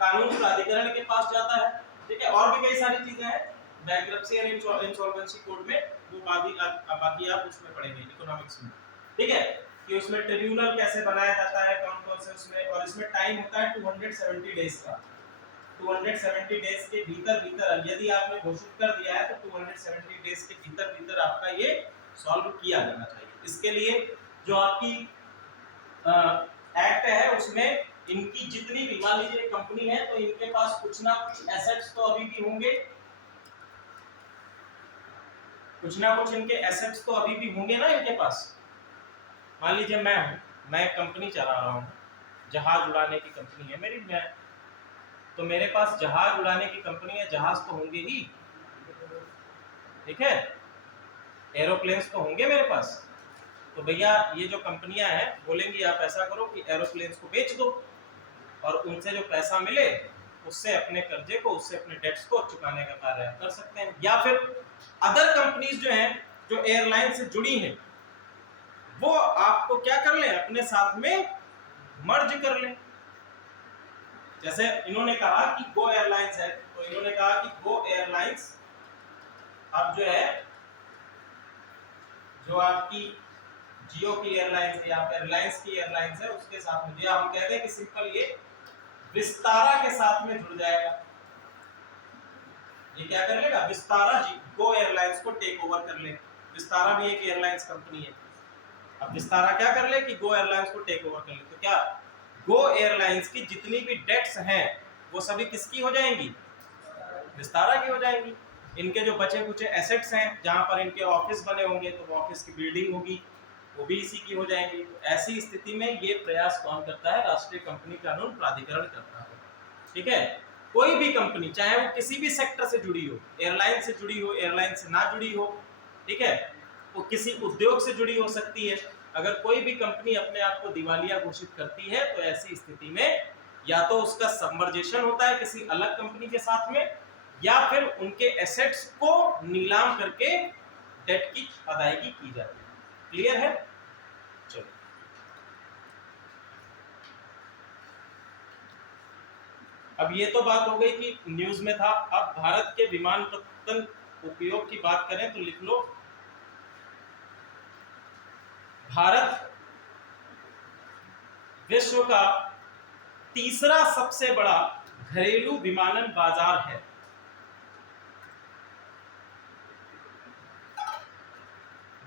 कानून प्राधिकरण के पास जाता है। ठीक है, और भी कई सारी चीजें हैं बैंक्रप्सी एंड इंसॉल्वेंसी कोड में, वो बाकी आप उसमें पढ़ेंगे इकोनॉमिक्स में। ठीक है, कि उसमें ट्रिब्यूनल कैसे बनाया जाता है, कौन कौन से उसमें, और इसमें टाइम होता है 270 डेज का। 270 डेज के भीतर यदि आपने घोषित कर दिया है तो 270 डेज के भीतर आपका ये सॉल्व किया जाना चाहिए। इसके लिए जो आपकी एक्ट है उसमें इनकी जितनी भी, मान लीजिए कंपनी है तो इनके पास कुछ ना कुछ एसेट्स तो अभी भी होंगे, कुछ ना कुछ इनके एसेट्स तो अभी भी होंगे ना इनके पास। मान लीजिए मैं कंपनी चला रहा हूँ, जहाज उड़ाने की कंपनी है मेरी, मैं तो मेरे पास जहाज उड़ाने की कंपनी है, जहाज तो होंगे ही। ठीक है, एरोप्लेन्स तो होंगे मेरे पास। तो भैया ये जो कंपनियां हैं बोलेंगी आप ऐसा करो कि एरोप्लेन्स को बेच दो और उनसे जो पैसा मिले उससे अपने कर्जे को, उससे अपने डेट्स को चुकाने का कार्य कर सकते हैं। या फिर अदर कंपनीज जो हैं जो एयरलाइन से जुड़ी हैं वो आपको क्या कर लें, अपने साथ में मर्ज कर लें। जैसे इन्होंने कहा कि गो एयरलाइंस है, तो इन्होंने कहा कि गो एयरलाइंस अब जो है, जो आपकी जियो की एयरलाइंस या रिलायंस की एयरलाइंस है उसके साथ में, या हम कहते हैं कि सिंपल ये विस्तारा के साथ में जुड़ जाएगा। ये क्या कर लेगा, विस्तारा जी गो एयरलाइंस को टेक ओवर कर ले। विस्तारा भी एक एयरलाइंस कंपनी है। अब विस्तारा क्या कर ले कि गो एयरलाइंस को टेक ओवर कर ले, तो क्या गो एयरलाइंस की जितनी भी डेट्स हैं वो सभी किसकी हो जाएंगी, विस्तारा की हो जाएंगी। इनके जो बचे कुछ एसेट्स हैं जहां पर इनके ऑफिस बने होंगे तो वो ऑफिस की बिल्डिंग होगी, वो भी इसी की हो जाएंगी। तो ऐसी स्थिति में ये प्रयास कौन करता है, राष्ट्रीय कंपनी कानून प्राधिकरण करता है। ठीक है, कोई भी कंपनी चाहे वो किसी भी सेक्टर से जुड़ी हो, एयरलाइन से जुड़ी हो, एयरलाइन से ना जुड़ी हो, ठीक है, वो किसी उद्योग से जुड़ी हो सकती है। अगर कोई भी कंपनी अपने आप को दिवालिया घोषित करती है तो ऐसी स्थिति में या तो उसका सबमर्जेशन होता है किसी अलग कंपनी के साथ में, या फिर उनके एसेट्स को नीलाम करके डेट की अदायगी की जाती है। क्लियर है? चलो, अब ये तो बात हो गई कि न्यूज में था। अब भारत के विमानपत्तन उपयोग की बात करें तो लिख लो, भारत विश्व का तीसरा सबसे बड़ा घरेलू विमानन बाजार है।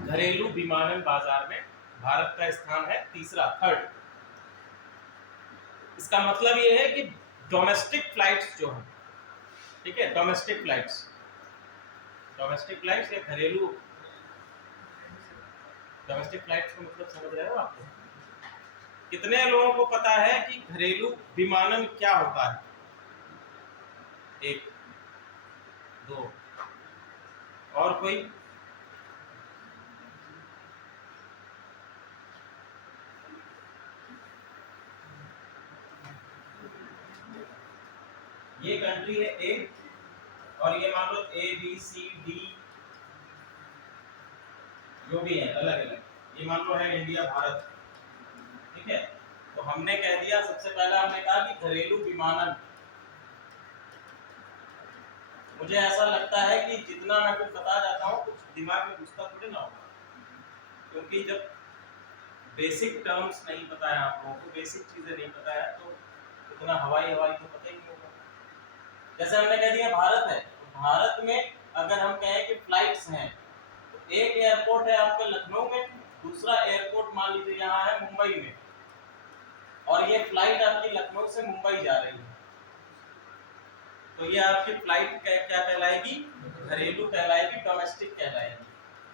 घरेलू विमानन बाजार में भारत का स्थान है तीसरा, थर्ड। इसका मतलब ये है कि डोमेस्टिक फ्लाइट्स जो हैं, ठीक है, डोमेस्टिक फ्लाइट्स या घरेलू, डोमेस्टिक फ्लाइट्स का मतलब समझ रहे हो आपको? कितने लोगों को पता है कि घरेलू विमानन क्या होता है? एक, दो, और कोई? ये कंट्री है ए, और ये मान लो ए बी सी डी जो भी है अलग अलग, ये मान लो है इंडिया, भारत, ठीक है। तो हमने कह दिया, सबसे पहला हमने कहा कि घरेलू विमानन। मुझे ऐसा लगता है कि जितना मैं कुछ बता जाता हूँ कुछ दिमाग में घुसता थोड़ी ना होगा, क्योंकि जब बेसिक टर्म्स नहीं पता है आप लोगों को, बेसिक चीजें नहीं पता है, तो इतना हवाई तो पता ही नहीं होगा। जैसे हमने कह दिया भारत है, तो भारत में अगर हम कहें कि फ्लाइट्स हैं, तो एक एयरपोर्ट है आपका लखनऊ में, दूसरा एयरपोर्ट मान लीजिए यहाँ है मुंबई में, और ये फ्लाइट आपकी लखनऊ से मुंबई जा रही है, तो ये आपकी फ्लाइट क्या कहलाएगी, घरेलू कहलाएगी, डोमेस्टिक कहलाएगी।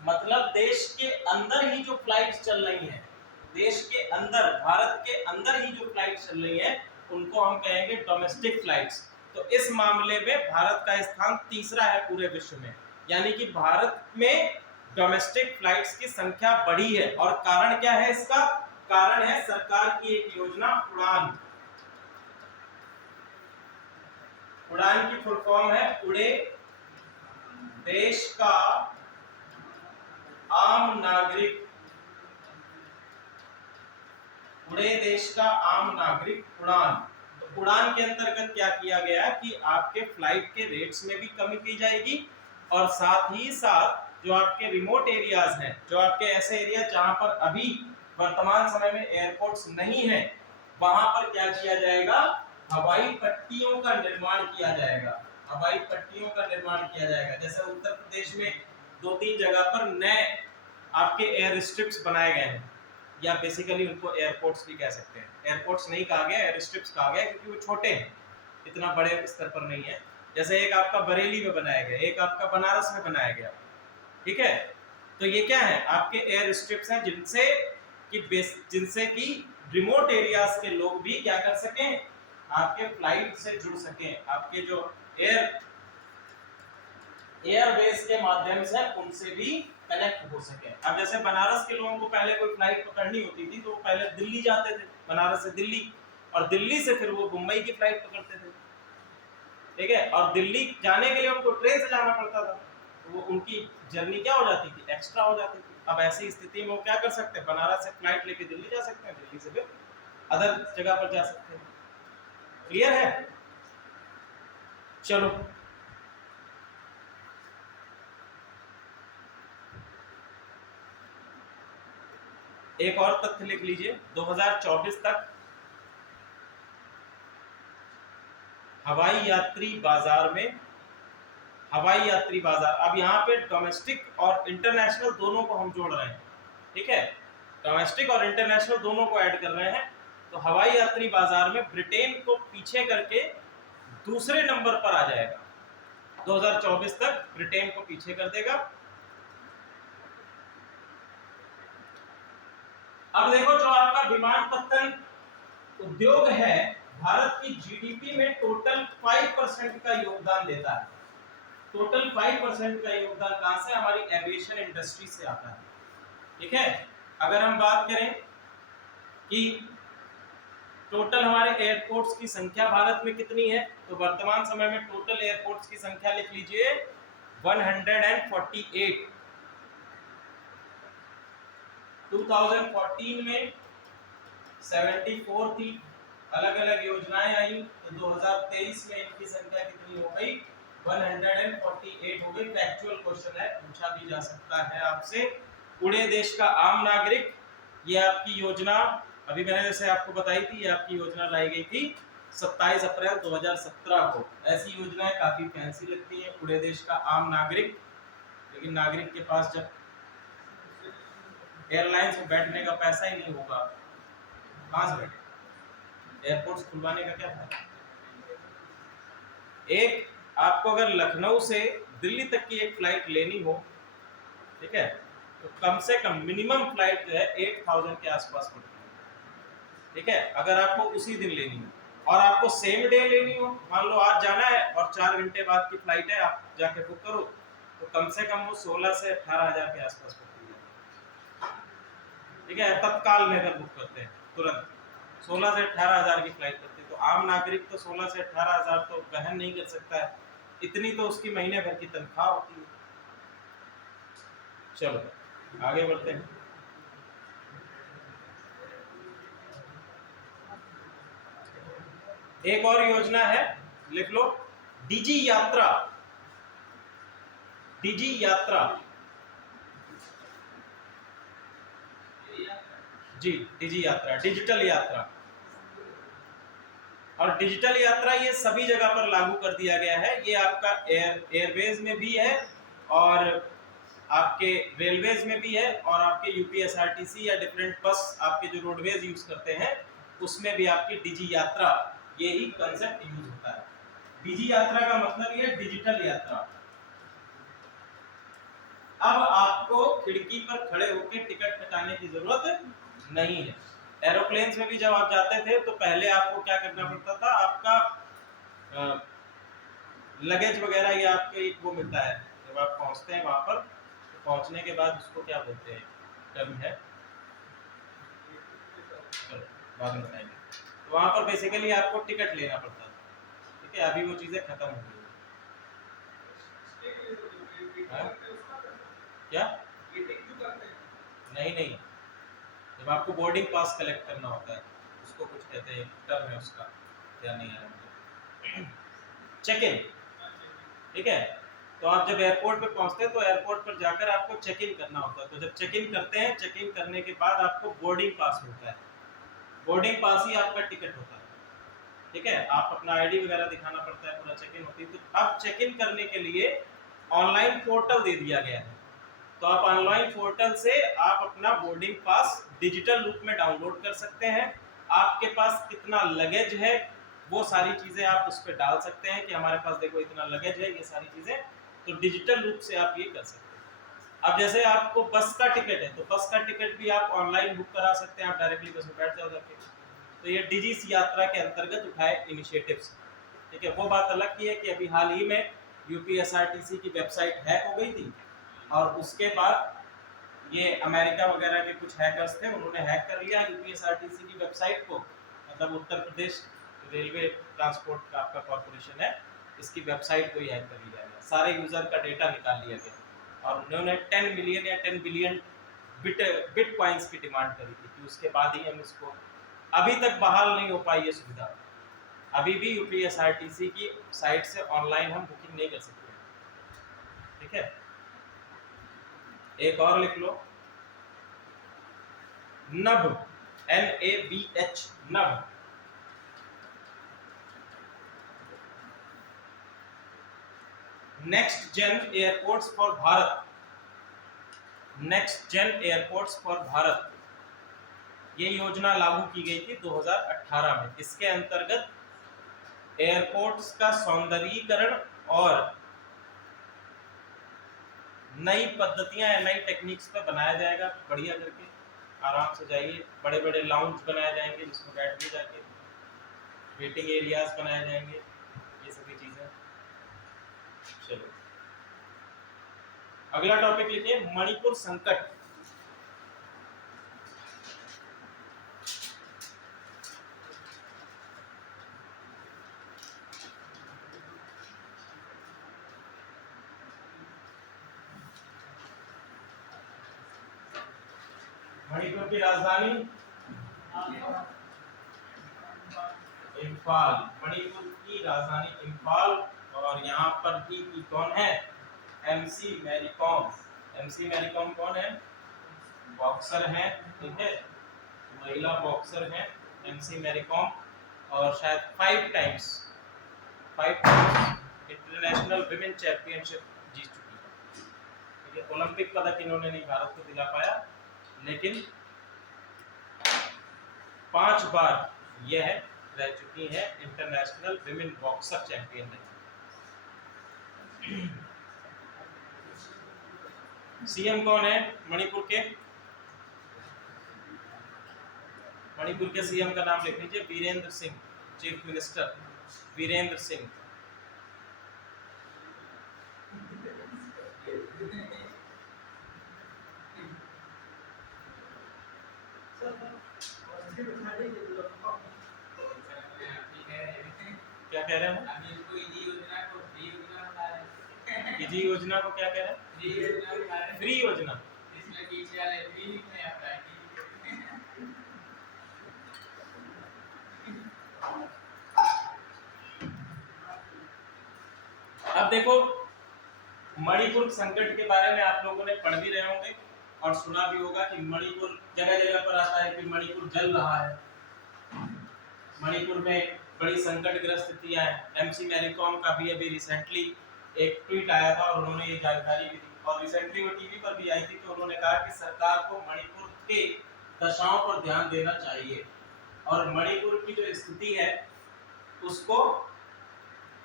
मतलब देश के अंदर ही जो फ्लाइट्स चल रही हैं, देश के अंदर, भारत के अंदर ही जो फ्लाइट्स चल रही हैं, उनको हम कहेंगे डोमेस्टिक फ्लाइट्स। तो इस मामले में भारत का स्थान तीसरा है पूरे विश्व में, यानी कि भारत में डोमेस्टिक फ्लाइट्स की संख्या बढ़ी है। और कारण क्या है इसका? कारण है सरकार की एक योजना उड़ान। उड़ान की फुल फॉर्म है उड़े देश का आम नागरिक, उड़े देश का आम नागरिक उड़ान। तो उड़ान के अंतर्गत क्या किया गया कि आपके फ्लाइट के रेट्स में भी कमी की जाएगी, और साथ ही साथ जो आपके रिमोट एरियाज हैं, जो आपके ऐसे एरिया जहां पर अभी वर्तमान समय में एयरपोर्ट्स नहीं है, वहां पर क्या किया जाएगा, हवाई पट्टियों का निर्माण किया जाएगा। हवाई पट्टियों का निर्माण किया जाएगा। जैसे उत्तर प्रदेश में 2-3 जगह पर नए आपके एयर स्ट्रिप्स बनाए गए हैं, या बेसिकली उनको एयरपोर्ट्स भी कह सकते हैं। एयरपोर्ट्स नहीं कहा गया, एयर स्ट्रिप्स कहा गया, क्योंकि वो छोटे हैं, इतना बड़े स्तर पर नहीं है। जैसे एक आपका बरेली में बनाया गया, एक आपका बनारस में बनाया गया, ठीक है। तो ये क्या है, आपके एयर स्ट्रिप्स हैं जिनसे कि रिमोट एरियाज के लोग भी क्या कर सकें, आपके फ्लाइट से जुड़ सकें, आपके जो एयरवेज के माध्यम से उनसे भी कनेक्ट हो सके। अब जैसे बनारस के लोगों को पहले कोई फ्लाइट पकड़नी होती थी तो वो पहले दिल्ली जाते थे, बनारस से दिल्ली, और दिल्ली से फिर वो मुंबई की फ्लाइट पकड़ते थे, ठीक है, और दिल्ली जाने के लिए उनको ट्रेन से जाना पड़ता था, तो वो उनकी जर्नी क्या हो जाती थी, एक्स्ट्रा हो जाती थी। अब ऐसी स्थिति में वो क्या कर सकते हैं, बनारस से फ्लाइट लेके दिल्ली जा सकते हैं, दिल्ली से फिर अदर जगह पर जा सकते हैं। क्लियर है? चलो एक और तथ्य लिख लीजिए, 2024 तक हवाई यात्री बाजार में, हवाई यात्री बाजार, अब यहाँ पे डोमेस्टिक और इंटरनेशनल दोनों को हम जोड़ रहे हैं, ठीक है, डोमेस्टिक और इंटरनेशनल दोनों को ऐड कर रहे हैं, तो हवाई यात्री बाजार में ब्रिटेन को पीछे करके दूसरे नंबर पर आ जाएगा, 2024 तक ब्रिटेन को पीछे कर देगा। अब देखो जो आपका विमानपत्तन उद्योग है भारत की जीडीपी में टोटल 5% का योगदान देता है, टोटल 5% का योगदान कहां से, हमारी एविएशन इंडस्ट्री से आता है, ठीक है। अगर हम बात करें कि टोटल हमारे एयरपोर्ट्स की संख्या भारत में कितनी है, तो वर्तमान समय में टोटल एयरपोर्ट्स की संख्या लिख लीजिए 148। 2014 में 74 थी, अलग अलग योजनाएं आई, तो 2023 में इनकी संख्या कितनी हो गई, 148 हो गई। फैक्चुअल क्वेश्चन है, पूछा भी जा सकता है आपसे। पूरे देश का आम नागरिक, ये आपकी योजना अभी मैंने जैसे आपको बताई थी, ये आपकी योजना लाई गई थी 27 अप्रैल 2017 को। ऐसी योजनाएं काफी फैंसी लगती हैं, पूरे देश का आम नागरिक, लेकिन नागरिक के पास जब एयरलाइंस में बैठने का पैसा ही नहीं होगा, कहां से बैठे, एयरपोर्ट्स खुलवाने का क्या फायदा। एक आपको अगर लखनऊ से दिल्ली तक की एक फ्लाइट लेनी हो, ठीक है, तो कम से कम मिनिमम फ्लाइट जो है 8000 के आसपास पड़ती है, ठीक है, अगर आपको उसी दिन लेनी हो, और आपको सेम डे लेनी हो, मान लो आज जाना है और 4 घंटे बाद की फ्लाइट है, आप जाके बुक करो, तो कम से कम वो 16 से 18,000 के आसपास पड़ती है, ठीक है, तत्काल में अगर बुक करते हैं तुरंत 16 से 18,000 की फ्लाइट करती है। तो आम नागरिक तो 16 से 18,000 तो वहन नहीं कर सकता है, इतनी तो उसकी महीने भर की तनख्वाह होती है। चलो आगे बढ़ते हैं। एक और योजना है, लिख लो, डिजी यात्रा। डिजी यात्रा, जी, डिजी यात्रा, डिजिटल यात्रा। और डिजिटल यात्रा ये सभी जगह पर लागू कर दिया गया है, ये आपका एयरवेज में भी है, और आपके रेलवेज में भी है, और आपके यूपीएसआरटीसी या डिफरेंट बस आपके जो रोडवेज यूज करते हैं उसमें भी आपकी डिजी यात्रा, ये ही कंसेप्ट यूज होता है। डिजी यात्रा का मतलब ये डिजिटल यात्रा। अब आपको खिड़की पर खड़े होकर टिकट कटाने की जरूरत नहीं है। एरोप्लेन्स में भी जब आप जाते थे तो पहले आपको क्या करना पड़ता था, आपका लगेज वगैरह ये आपके एक वो मिलता है, जब आप पहुंचते हैं वहां पर, तो पहुंचने के बाद उसको क्या बोलते हैं, टर्म है, चलो बाद में बताएंगे। तो वहां पर बेसिकली आपको टिकट लेना पड़ता था, ठीक है, अभी वो चीजें खत्म हो गई। क्या नहीं नहीं, जब आपको बोर्डिंग पास कलेक्ट करना होता है, उसको कुछ कहते हैं, टर्म है उसका, क्या नहीं है, चेक इन, ठीक है। तो आप जब एयरपोर्ट पे पहुंचते हैं तो एयरपोर्ट पर जाकर आपको चेक इन करना होता है, तो जब चेक इन करते हैं, चेक इन करने के बाद आपको बोर्डिंग पास मिलता है, बोर्डिंग पास ही आपका टिकट होता है, ठीक है, आप अपना आईडी वगैरह दिखाना पड़ता है, पूरा चेक इन होती है। तो अब चेक इन करने के लिए ऑनलाइन पोर्टल दे दिया गया है, तो आप ऑनलाइन पोर्टल से आप अपना बोर्डिंग पास डिजिटल रूप में डाउनलोड कर सकते हैं। आपके पास कितना लगेज है वो सारी चीजें आप उस पर डाल सकते हैं कि हमारे पास देखो इतना लगेज है, ये सारी चीजें, तो डिजिटल रूप से आप ये कर सकते हैं। अब जैसे आपको बस का टिकट है, तो बस का टिकट भी आप ऑनलाइन बुक करा सकते हैं, आप डायरेक्टली बस में बैठ जाओ जाके। तो ये डिजिस यात्रा के अंतर्गत उठाए इनिशिएटिव्स, ठीक है। वो बात अलग की है कि अभी हाल ही में यूपीएसआरटीसी की वेबसाइट हैक हो गई थी, और उसके बाद ये अमेरिका वगैरह के कुछ हैकर्स थे, उन्होंने हैक कर लिया यूपीएसआरटीसी की वेबसाइट को, मतलब उत्तर प्रदेश रेलवे ट्रांसपोर्ट का आपका कॉर्पोरेशन है, इसकी वेबसाइट को ही हैक कर लिया गया, सारे यूजर का डेटा निकाल लिया गया और उन्होंने 10 मिलियन या 10 बिलियन बिटकॉइंस की डिमांड करी थी कि उसके बाद ही हम इसको, अभी तक बहाल नहीं हो पाई ये सुविधा, अभी भी यूपीएसआरटीसी की साइट से ऑनलाइन हम बुकिंग नहीं कर सकते, ठीक है। एक और लिख लो, Nabh, NABH, Nabh, next gen airports for Bharat, next gen airports for Bharat, ये योजना लागू की गई थी 2018 में। इसके अंतर्गत एयरपोर्ट्स का सौंदर्यीकरण और नई पद्धतियां या नई टेक्निक्स पे बनाया जाएगा, बढ़िया करके आराम से जाइए, बड़े बड़े लाउंज बनाए जाएंगे जिसमें बैठ के जाके, वेटिंग एरियाज बनाए जाएंगे, ये सभी चीजें। चलो अगला टॉपिक लिखिए, मणिपुर संकट। मणिपुर की राजधानी इम्फाल, मणिपुर की राजधानी इम्फाल, और यहाँ पर की कौन है, MC मैरी कॉम। MC मैरी कॉम कौन है, बॉक्सर हैं, ठीक है, महिला बॉक्सर हैं MC मैरी कॉम, और शायद 5 टाइम्स इंटरनेशनल विमेन चैंपियनशिप जीत चुकी है, ठीक है। ओलंपिक पदक इन्होंने नहीं भारत को दिला पाया, लेकिन 5 बार यह रह चुकी है इंटरनेशनल विमेन बॉक्सर चैंपियन रही। सीएम कौन है मणिपुर के, मणिपुर के सीएम का नाम लिख लीजिए, वीरेंद्र सिंह, चीफ मिनिस्टर वीरेंद्र सिंह। क्या कह रहे हैं, इजी योजना को क्या कह रहे हैं, फ्री योजना। अब देखो, मणिपुर संकट के बारे में आप लोगों ने पढ़ भी रहे होंगे और सुना भी होगा कि मणिपुर जगह जगह पर आता है कि मणिपुर जल रहा है, मणिपुर में बड़ी संकटग्रस्त स्थितियां हैं। MC मैरी कॉम का भी अभी रिसेंटली एक ट्वीट आया था और उन्होंने ये जानकारी भी दी, और रिसेंटली वो टीवी पर भी आई थी, तो उन्होंने कहा कि सरकार को मणिपुर के दशाओं पर ध्यान देना चाहिए और मणिपुर की जो स्थिति है उसको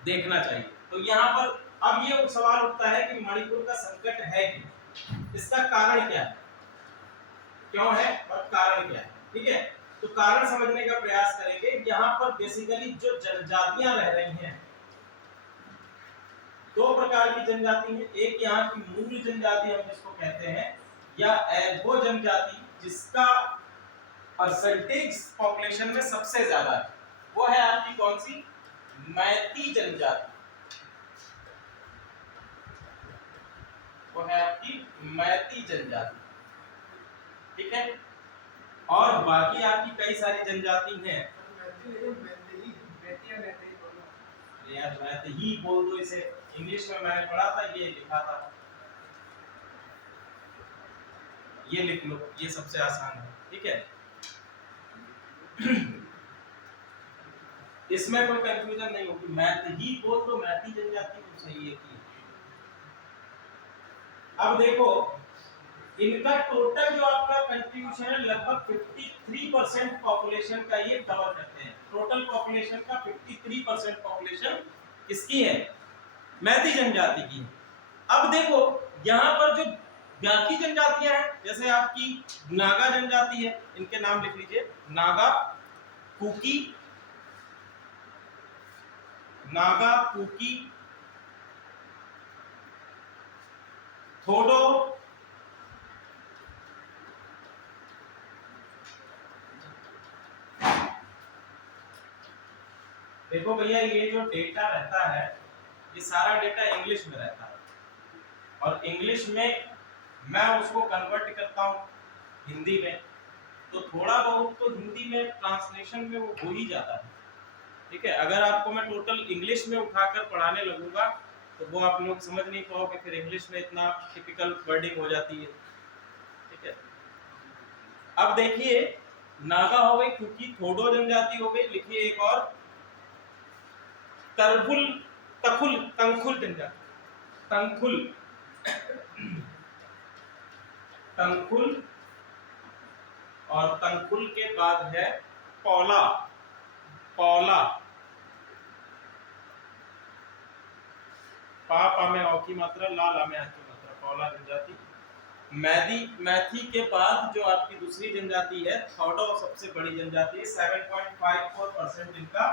देखना चाहिए। तो यहाँ पर अब ये सवाल उठता है कि मणिपुर का संकट है क्यों, इसका कारण क्या है, क्यों है और कारण क्या है, ठीक है। तो कारण समझने का प्रयास करेंगे। यहाँ पर बेसिकली जो जनजातियां रह रही हैं, 2 प्रकार की जनजाति है, एक यहाँ की मूल जनजाति हम जिसको कहते हैं, या वो जनजाति जिसका परसेंटेज पॉपुलेशन में सबसे ज्यादा है, वो है आपकी कौन सी, मैती जनजाति, वो है आपकी मैती जनजाति, ठीक है। और बाकी आपकी कई सारी जनजाति हैं, यार मैती ही बोल दो इसे, इंग्लिश में मैंने पढ़ा था, ये लिखा था, ये लिख लो, ये सबसे आसान है, ठीक है। इसमें कोई कंफ्यूजन नहीं होगी, मैती ही बोल दो, मैती जनजाति तो सही है की। अब देखो इनका टोटल जो आपका कंट्रीब्यूशन है लगभग 53% पॉपुलेशन का ये कवर करते हैं, टोटल पॉपुलेशन का 53% पॉपुलेशन किसकी है, मैती जनजाति की है। अब देखो यहाँ पर जो बाकी जनजातियां हैं, जैसे आपकी नागा जनजाति है, इनके नाम लिख लीजिए, नागा, कुकी, नागा, कुकी, थोडो, देखो भैया, ये जो डेटा रहता है ये सारा डेटा इंग्लिश में रहता है, और इंग्लिश में मैं उसको कन्वर्ट करता हूँ हिंदी में, तो थोड़ा बहुत तो हिंदी में ट्रांसलेशन में वो हो ही जाता है। ठीक है, अगर आपको मैं टोटल इंग्लिश में उठाकर पढ़ाने लगूंगा तो वो आप लोग समझ नहीं पाओगे, फिर इंग्लिश में इतना टिपिकल वर्डिंग हो जाती है। ठीक है, अब देखिए नागा हो गई, क्योंकि थोडो जनजाति हो गई, लिखिए एक और तरबुल तखुल तंखुल जनजाति, तंखुल तंखुल, और तंखुल के बाद है पौला, पौला, पा में औ की मात्रा, ला में आ की मात्रा, पौला जनजाति। मैदी, मैथी के बाद जो आपकी दूसरी जनजाति है थोडो, सबसे बड़ी जनजाति है, 7.54% इनका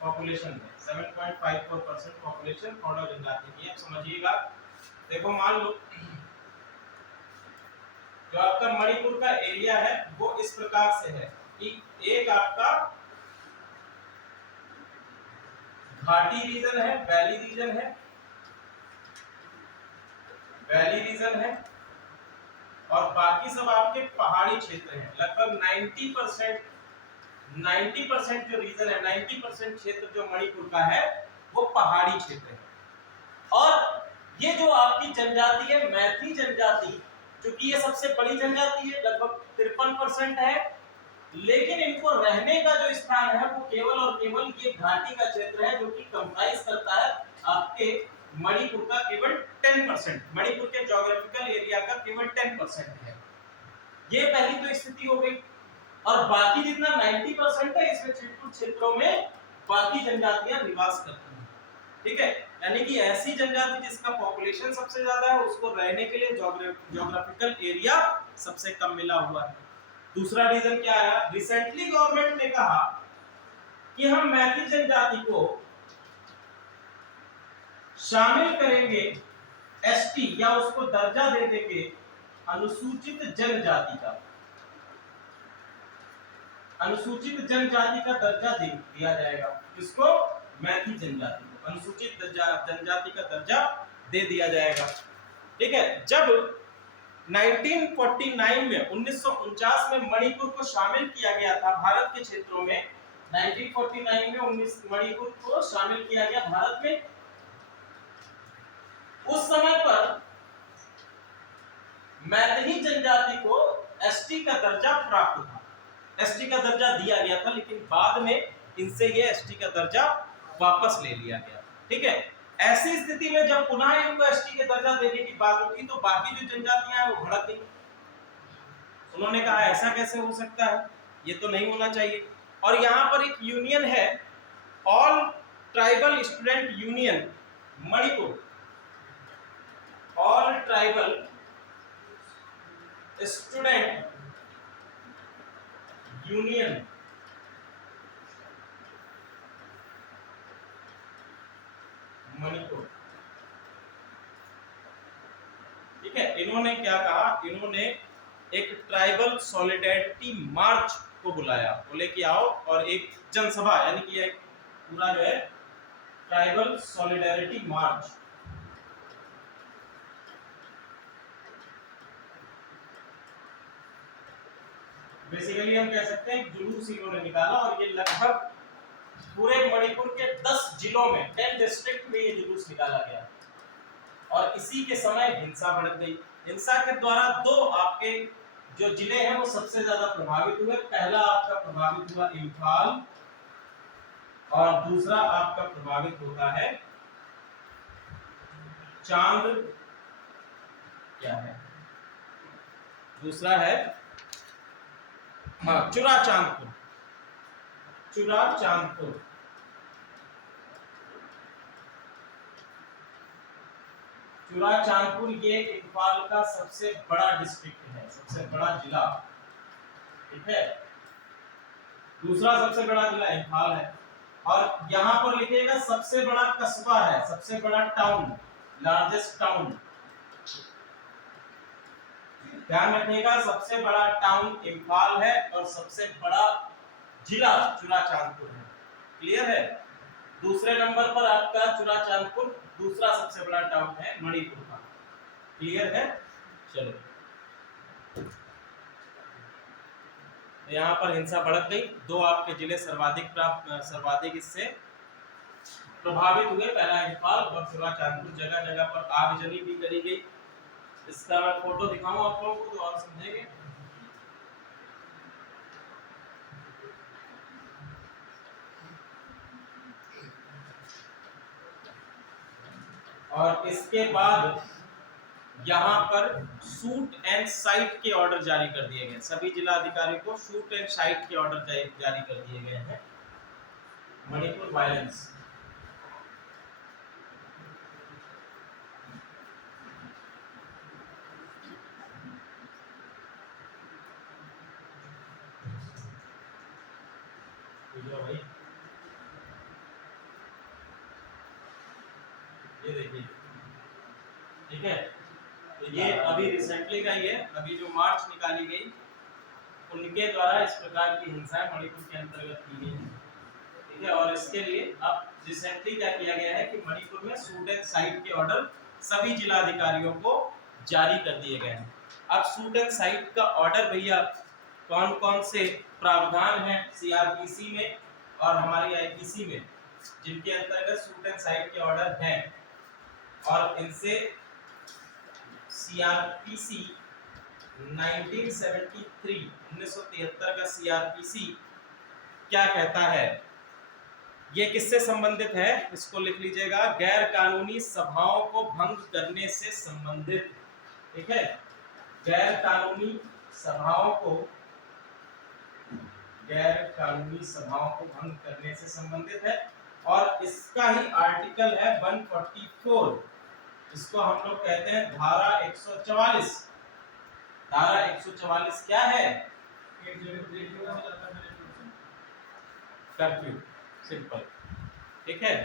पॉपुलेशन है, 7.54% पॉपुलेशन थोडो जनजाति की। अब समझिएगा, देखो मान लो जो आपका मणिपुर का एरिया है वो इस प्रकार से है कि एक आपका घाटी रीजन है, वैली रीजन है, वैली रीजन है, और बाकी सब आपके पहाड़ी क्षेत्र हैं। लगभग 90% जो रीजन है, 90% क्षेत्र जो मणिपुर का है वो पहाड़ी क्षेत्र है। और ये जो आपकी जनजाति है मैथी जनजाति, क्योंकि ये सबसे बड़ी जनजाति है, लगभग 53% है, लेकिन इनको रहने का जो स्थान है वो केवल और केवल ये घाटी का क्षेत्र है, जो कि कंप्राइज करता है आपके मणिपुर का केवल 10%, मणिपुर के ज्योग्राफिकल एरिया का केवल 10% है। ये पहली तो स्थिति हो गई, और बाकी जितना 90% है इसमें कुछ क्षेत्रों में बाकी जनजातियां निवास करती हैं। ठीक है, यानी कि ऐसी जनजाति जिसका पॉपुलेशन सबसे ज्यादा है उसको रहने के लिए ज्योग्राफिकल एरिया सबसे कम मिला हुआ है। दूसरा रीजन क्या आया, रिसेंटली गवर्नमेंट ने कहा कि हम मैथिल जनजाति को शामिल करेंगे एसटी, या उसको दर्जा दे देंगे अनुसूचित जनजाति का, अनुसूचित जनजाति का दर्जा दिया जाएगा। किसको? मैथिल जनजाति को अनुसूचित जनजाति का दर्जा दे दिया जाएगा। ठीक है, जब 1949 में 1949 में मणिपुर को शामिल किया गया था भारत के क्षेत्रों में, 1949 में मणिपुर को शामिल किया गया भारत में, उस समय पर मैथिली जनजाति को एसटी का दर्जा प्राप्त था, एसटी का दर्जा दिया गया था, लेकिन बाद में इनसे ये एसटी का दर्जा वापस ले लिया गया। ठीक है, ऐसी स्थिति में जब पुनः इनको एसटी के दर्जा देने की बात होगी तो बाकी जो जनजातियां हैं वो भड़क गई। उन्होंने कहा ऐसा कैसे हो सकता है, ये तो नहीं होना चाहिए। और यहाँ पर एक यूनियन है, all tribal student union Manipur, all tribal student union Manipur. ठीक है, इन्होंने क्या कहा, इन्होंने एक ट्राइबल सॉलिडेरिटी मार्च को बुलाया, बोले कि आओ, और एक जनसभा, यानी कि एक पूरा जो है ट्राइबल सॉलिडेरिटी मार्च। बेसिकली हम कह सकते हैं जुलूस इन्होंने निकाला, और ये लगभग पूरे मणिपुर के 10 जिलों में, 10 डिस्ट्रिक्ट में ये जुलूस निकाला गया, और इसी के समय हिंसा भड़क गई। हिंसा के द्वारा दो आपके जो जिले हैं वो सबसे ज्यादा प्रभावित हुए। पहला आपका प्रभावित हुआ इम्फाल, और दूसरा आपका प्रभावित होता है चांद, क्या है दूसरा है, हाँ, चुराचांदपुर, चुराचांदपुर। चुराचांदपुर ये इम्फाल का सबसे बड़ा डिस्ट्रिक्ट है, सबसे बड़ा जिला। ठीक है, दूसरा सबसे बड़ा जिला इम्फाल है, और यहाँ पर लिखिएगा सबसे बड़ा कस्बा है, सबसे बड़ा टाउन, लार्जेस्ट टाउन, ध्यान रखिएगा, सबसे बड़ा टाउन इम्फाल है और सबसे बड़ा जिला चुराचांदपुर है। क्लियर है। दूसरे नंबर पर आपका चुराचांदपुर, दूसरा सबसे बड़ा टाउन है मणिपुर का। क्लियर है। चलो, यहाँ पर हिंसा भड़क गई, दो आपके जिले सर्वाधिक इससे प्रभावित हुए, पहला इंफाल और चुराचांदपुर। जगह जगह पर आगजनी भी करी गई। इसका मैं फोटो दिखाऊं आप लोगों को तो और समझेंगे। और इसके बाद यहाँ पर शूट एंड साइट के ऑर्डर जारी कर दिए गए। सभी जिला अधिकारियों को शूट एंड साइट के ऑर्डर जारी कर दिए गए हैं। मणिपुर वायलेंस, भाई ये देखिए, ठीक है। तो ये अभी रिसेंटली का ही है, अभी जो मार्च निकाली गई उनके द्वारा इस प्रकार की हिंसा मणिपुर के अंतर्गत की गई, ठीक है। और इसके लिए अब रिसेंटली क्या किया गया है कि मणिपुर में शूट एंड साइट के ऑर्डर सभी जिला अधिकारियों को जारी कर दिए गए हैं। अब शूट एंड साइट का ऑर्डर भैया कौन कौन से प्रावधान हैं सीआरपीसी में और हमारी आईपीसी में, जिनके अंतर्गत शूट एंड साइट के ऑर्डर हैं, और इनसे सीआरपीसी 1973 का सीआरपीसी क्या कहता है, ये किससे संबंधित है, इसको लिख लीजिएगा। गैर कानूनी सभाओं को भंग करने से संबंधित, ठीक है। गैर कानूनी सभाओं को भंग करने से संबंधित है। और इसका ही आर्टिकल है 144, इसको हम लोग कहते हैं धारा 144। धारा 144 क्या है? कर्फ्यू, सिंपल, ठीक है।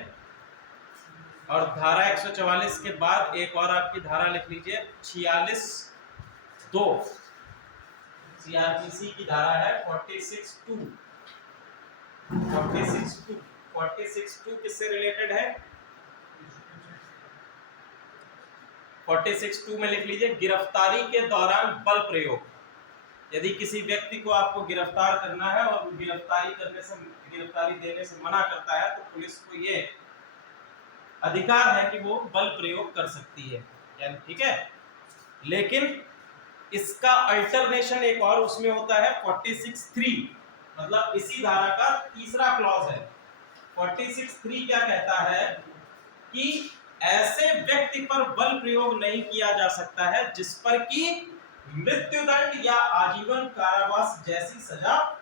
और धारा 144 के बाद एक और आपकी धारा लिख लीजिए 46(2), सीआरपीसी की धारा है 46(2). 46(2) किससे रिलेटेड है? 46(2) में लिख लीजिए गिरफ्तारी के दौरान बल प्रयोग। यदि किसी व्यक्ति को आपको गिरफ्तार करना है और गिरफ्तारी देने से मना करता है तो पुलिस को ये अधिकार है कि वो बल प्रयोग कर सकती है, यानी, ठीक है। लेकिन इसका अल्टरनेशन एक और उसमें होता है 46(3), मतलब इसी धारा का तीसरा क्लॉज है। 46(3) क्या कहता है कि ऐसे व्यक्ति पर बल प्रयोग नहीं किया जा सकता है जिस पर कि मृत्युदंड या आजीवन कारावास जैसी सजा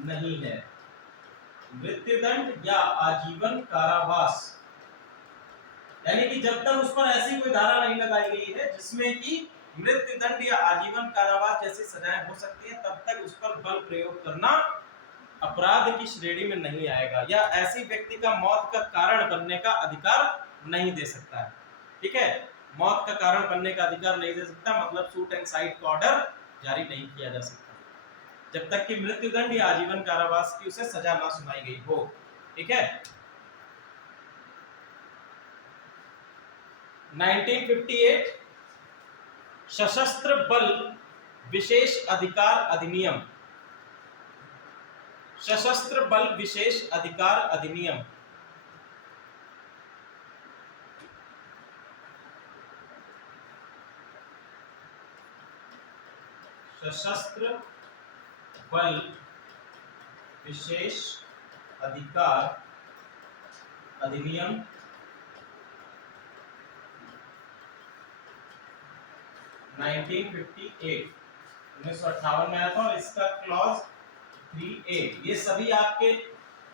नहीं है। मृत्युदंड या आजीवन कारावास, यानी कि जब तक उस पर ऐसी कोई धारा नहीं लगाई गई है जिसमें कि मृत्युदंड या आजीवन कारावास जैसी सजाएं हो सकती है, तब तक उस पर बल प्रयोग करना अपराध की श्रेणी में नहीं आएगा, या ऐसी व्यक्ति का मौत का कारण बनने का अधिकार नहीं दे सकता है, ठीक है। मौत का कारण बनने का अधिकार नहीं दे सकता, मतलब शूट एंड साइट का ऑर्डर जारी नहीं किया जा सकता जब तक कि मृत्युदंड या आजीवन कारावास की उसे सजा ना सुनाई गई हो, ठीक है। 1958 सशस्त्र बल विशेष अधिकार अधिनियम, सशस्त्र बल विशेष अधिकार अधिनियम, सशस्त्र बल विशेष अधिकार अधिनियम 1958 में आया था, और इसका क्लॉज 3A, ये सभी आपके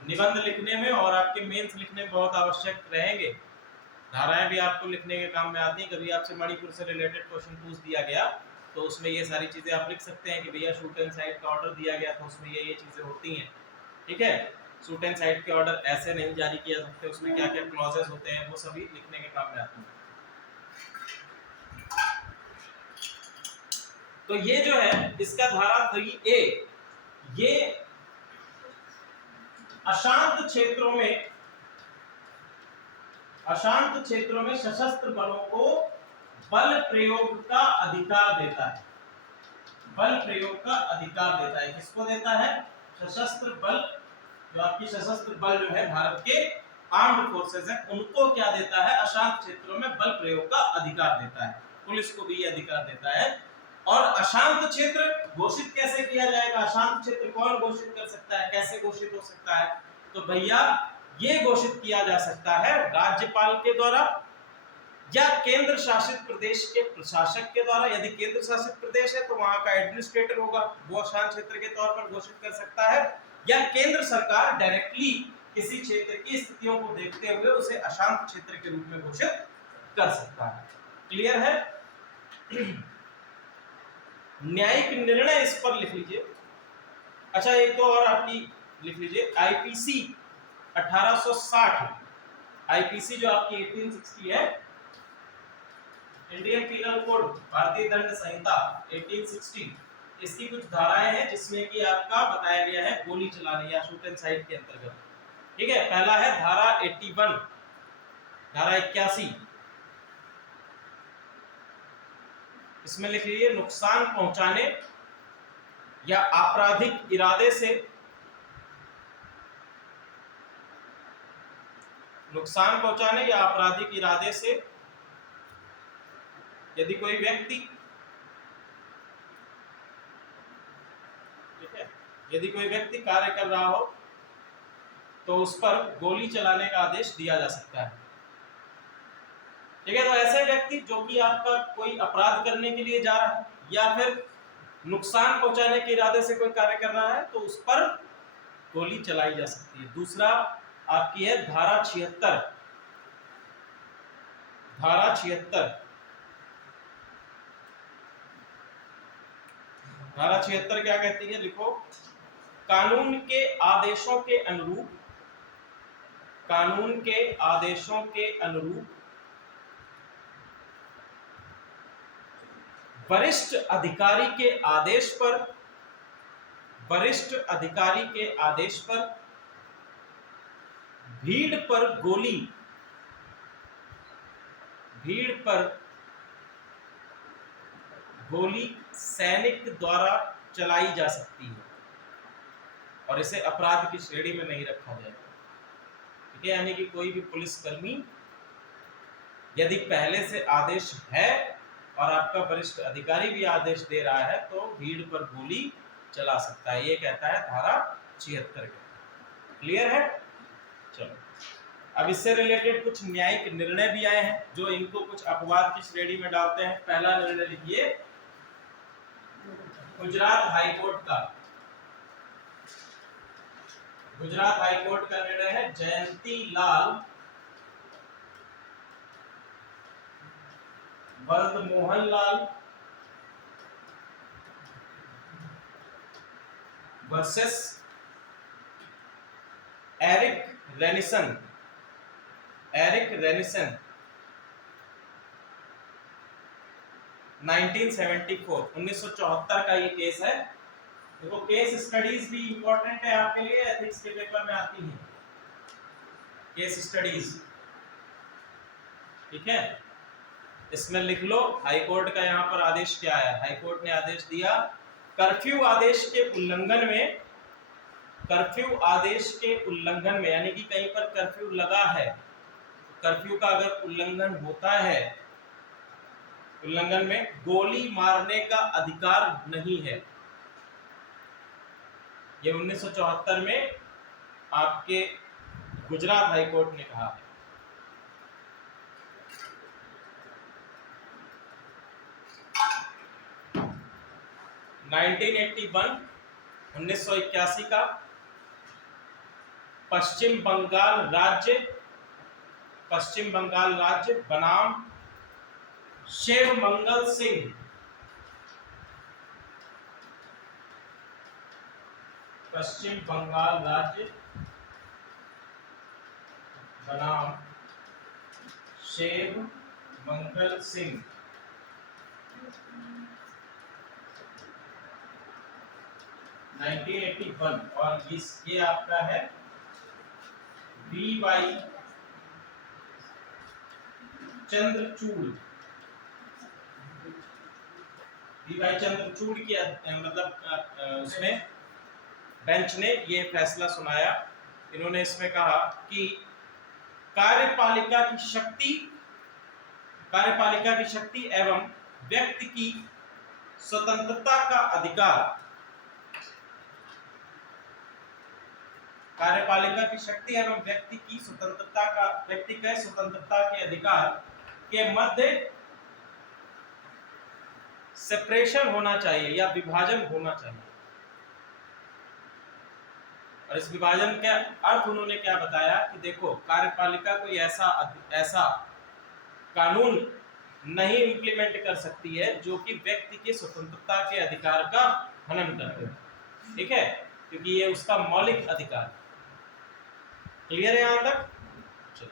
निबंध लिखने में और आपके मेंस लिखने में बहुत आवश्यक रहेंगे। धाराएं भी आपको लिखने के काम में आती हैं। कभी आपसे मणिपुर से रिलेटेड क्वेश्चन पूछ दिया गया तो उसमें ये सारी चीजें आप लिख सकते हैं कि भैया शूट एंड साइट का ऑर्डर दिया गया था, उसमें ये चीजें होती हैं, ठीक है। शूट एंड साइट के ऑर्डर ऐसे नहीं जारी किए सकते, उसमें क्या क्या क्लॉजेस होते हैं वो सभी लिखने के काम में आते हैं। तो ये जो है इसका धारा 3A, ये अशांत क्षेत्रों में सशस्त्र बलों को बल प्रयोग का अधिकार देता है। बल प्रयोग का अधिकार देता है। किसको देता है? सशस्त्र बल, जो आपकी सशस्त्र बल जो है भारत के आर्म्ड फोर्सेस है, उनको क्या देता है? अशांत क्षेत्रों में बल प्रयोग का अधिकार देता है। पुलिस को भी ये अधिकार देता है। और अशांत क्षेत्र घोषित कैसे किया जाएगा? अशांत क्षेत्र कौन घोषित कर सकता है? कैसे घोषित हो सकता है? तो भैया ये घोषित किया जा सकता है राज्यपाल के द्वारा या केंद्र शासित प्रदेश के प्रशासक के द्वारा। यदि केंद्र शासित प्रदेश है तो वहां का एडमिनिस्ट्रेटर होगा, वो अशांत क्षेत्र के तौर पर घोषित कर सकता है, या केंद्र सरकार डायरेक्टली किसी क्षेत्र की स्थितियों को देखते हुए उसे अशांत क्षेत्र के रूप में घोषित कर सकता है। क्लियर है? न्यायिक निर्णय इस पर लिख लीजिए। अच्छा, एक तो और आपकी लिख लीजिए, आईपीसी 1860, आईपीसी जो आपकी 1860 है, इंडियन पीनल कोड, भारतीय दंड संहिता 1860, इसकी कुछ धाराएं हैं जिसमें कि आपका बताया गया है गोली चलाने या शूट एंड साइड के अंतर्गत। ठीक है, पहला है धारा 81, धारा 81, इसमें लिख लीजिए नुकसान पहुंचाने या आपराधिक इरादे से, नुकसान पहुंचाने या आपराधिक इरादे से यदि कोई व्यक्ति, ठीक है, यदि कोई व्यक्ति कार्य कर रहा हो तो उस पर गोली चलाने का आदेश दिया जा सकता है। ठीक है, तो ऐसे व्यक्ति जो कि आपका कोई अपराध करने के लिए जा रहा है या फिर नुकसान पहुंचाने के इरादे से कोई कार्य कर रहा है तो उस पर गोली चलाई जा सकती है। दूसरा आपकी है धारा 76, धारा 76, धारा 76 क्या कहती है? लिखो, कानून के आदेशों के अनुरूप, कानून के आदेशों के अनुरूप वरिष्ठ अधिकारी के आदेश पर, वरिष्ठ अधिकारी के आदेश पर भीड़ पर गोली, भीड़ पर गोली सैनिक द्वारा चलाई जा सकती है और इसे अपराध की श्रेणी में नहीं रखा जाएगा। ठीक है, यानी कि कोई भी पुलिसकर्मी यदि पहले से आदेश है और आपका वरिष्ठ अधिकारी भी आदेश दे रहा है तो भीड़ पर गोली चला सकता है। ये कहता है धारा 76। क्लियर है? चलो, अब इससे रिलेटेड कुछ न्यायिक निर्णय भी आए हैं जो इनको कुछ अपवाद की श्रेणी में डालते हैं। पहला निर्णय लिखिए, गुजरात हाईकोर्ट का, गुजरात हाईकोर्ट का निर्णय है जयंती लाल बरदमोहन लाल वर्सेस एरिक रेनिसन, एरिक रेनिसन 1974 का ये केस है। देखो, केस स्टडीज भी इंपॉर्टेंट है आपके लिए, एथिक्स के पेपर में आती है केस स्टडीज। ठीक है, इसमें लिख लो हाईकोर्ट का यहाँ पर आदेश क्या है। हाईकोर्ट ने आदेश दिया, कर्फ्यू आदेश के उल्लंघन में, कर्फ्यू आदेश के उल्लंघन में, यानी कि कहीं पर कर्फ्यू लगा है, कर्फ्यू का अगर उल्लंघन होता है, उल्लंघन में गोली मारने का अधिकार नहीं है। ये 1974 में आपके गुजरात हाईकोर्ट ने कहा है। (1981) 1981 का पश्चिम बंगाल राज्य, पश्चिम बंगाल राज्य बनाम शिव मंगल सिंह, पश्चिम बंगाल राज्य बनाम शिव मंगल सिंह 1981, और ये आपका है V Y Chandrachud, V Y Chandrachud की मतलब उसमें बेंच ने ये फैसला सुनाया। इन्होंने इसमें कहा कि कार्यपालिका की शक्ति एवं व्यक्ति की स्वतंत्रता का अधिकार, कार्यपालिका की शक्ति एवं व्यक्ति की स्वतंत्रता का, व्यक्ति के स्वतंत्रता के अधिकार के मध्य सेपरेशन होना चाहिए या विभाजन होना चाहिए। और इस विभाजन का अर्थ उन्होंने क्या बताया कि देखो, कार्यपालिका कोई ऐसा कानून नहीं इंप्लीमेंट कर सकती है जो कि व्यक्ति के स्वतंत्रता के अधिकार का हनन करते हैं, ठीक है, क्योंकि ये उसका मौलिक अधिकार। क्लियर है यहां तक? चलिए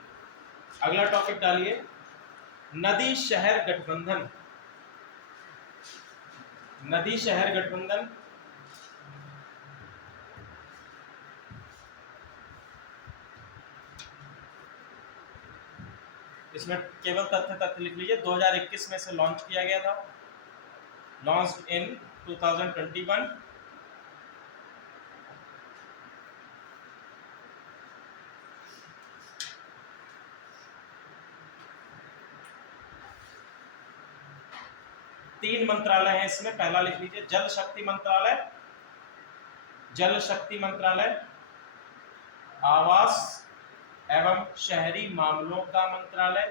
अगला टॉपिक डालिए, नदी शहर गठबंधन। नदी शहर गठबंधन इसमें केवल तथ्य लिख लीजिए। 2021 में से लॉन्च किया गया था, लॉन्च्ड इन 2021। तीन मंत्रालय हैं इसमें, पहला लिख लीजिए जल शक्ति मंत्रालय, जल शक्ति मंत्रालय, आवास एवं शहरी मामलों का मंत्रालय,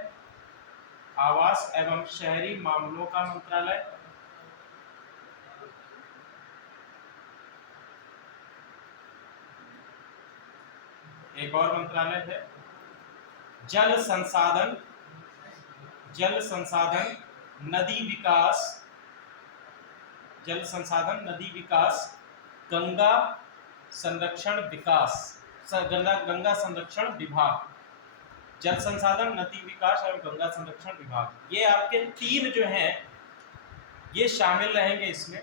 आवास एवं शहरी मामलों का मंत्रालय, एक और मंत्रालय है जल संसाधन, जल संसाधन नदी विकास, जल संसाधन नदी विकास, गंगा संरक्षण विकास, गंगा संरक्षण विभाग, जल संसाधन नदी विकास और गंगा संरक्षण विभाग। ये आपके तीन जो हैं ये शामिल रहेंगे इसमें।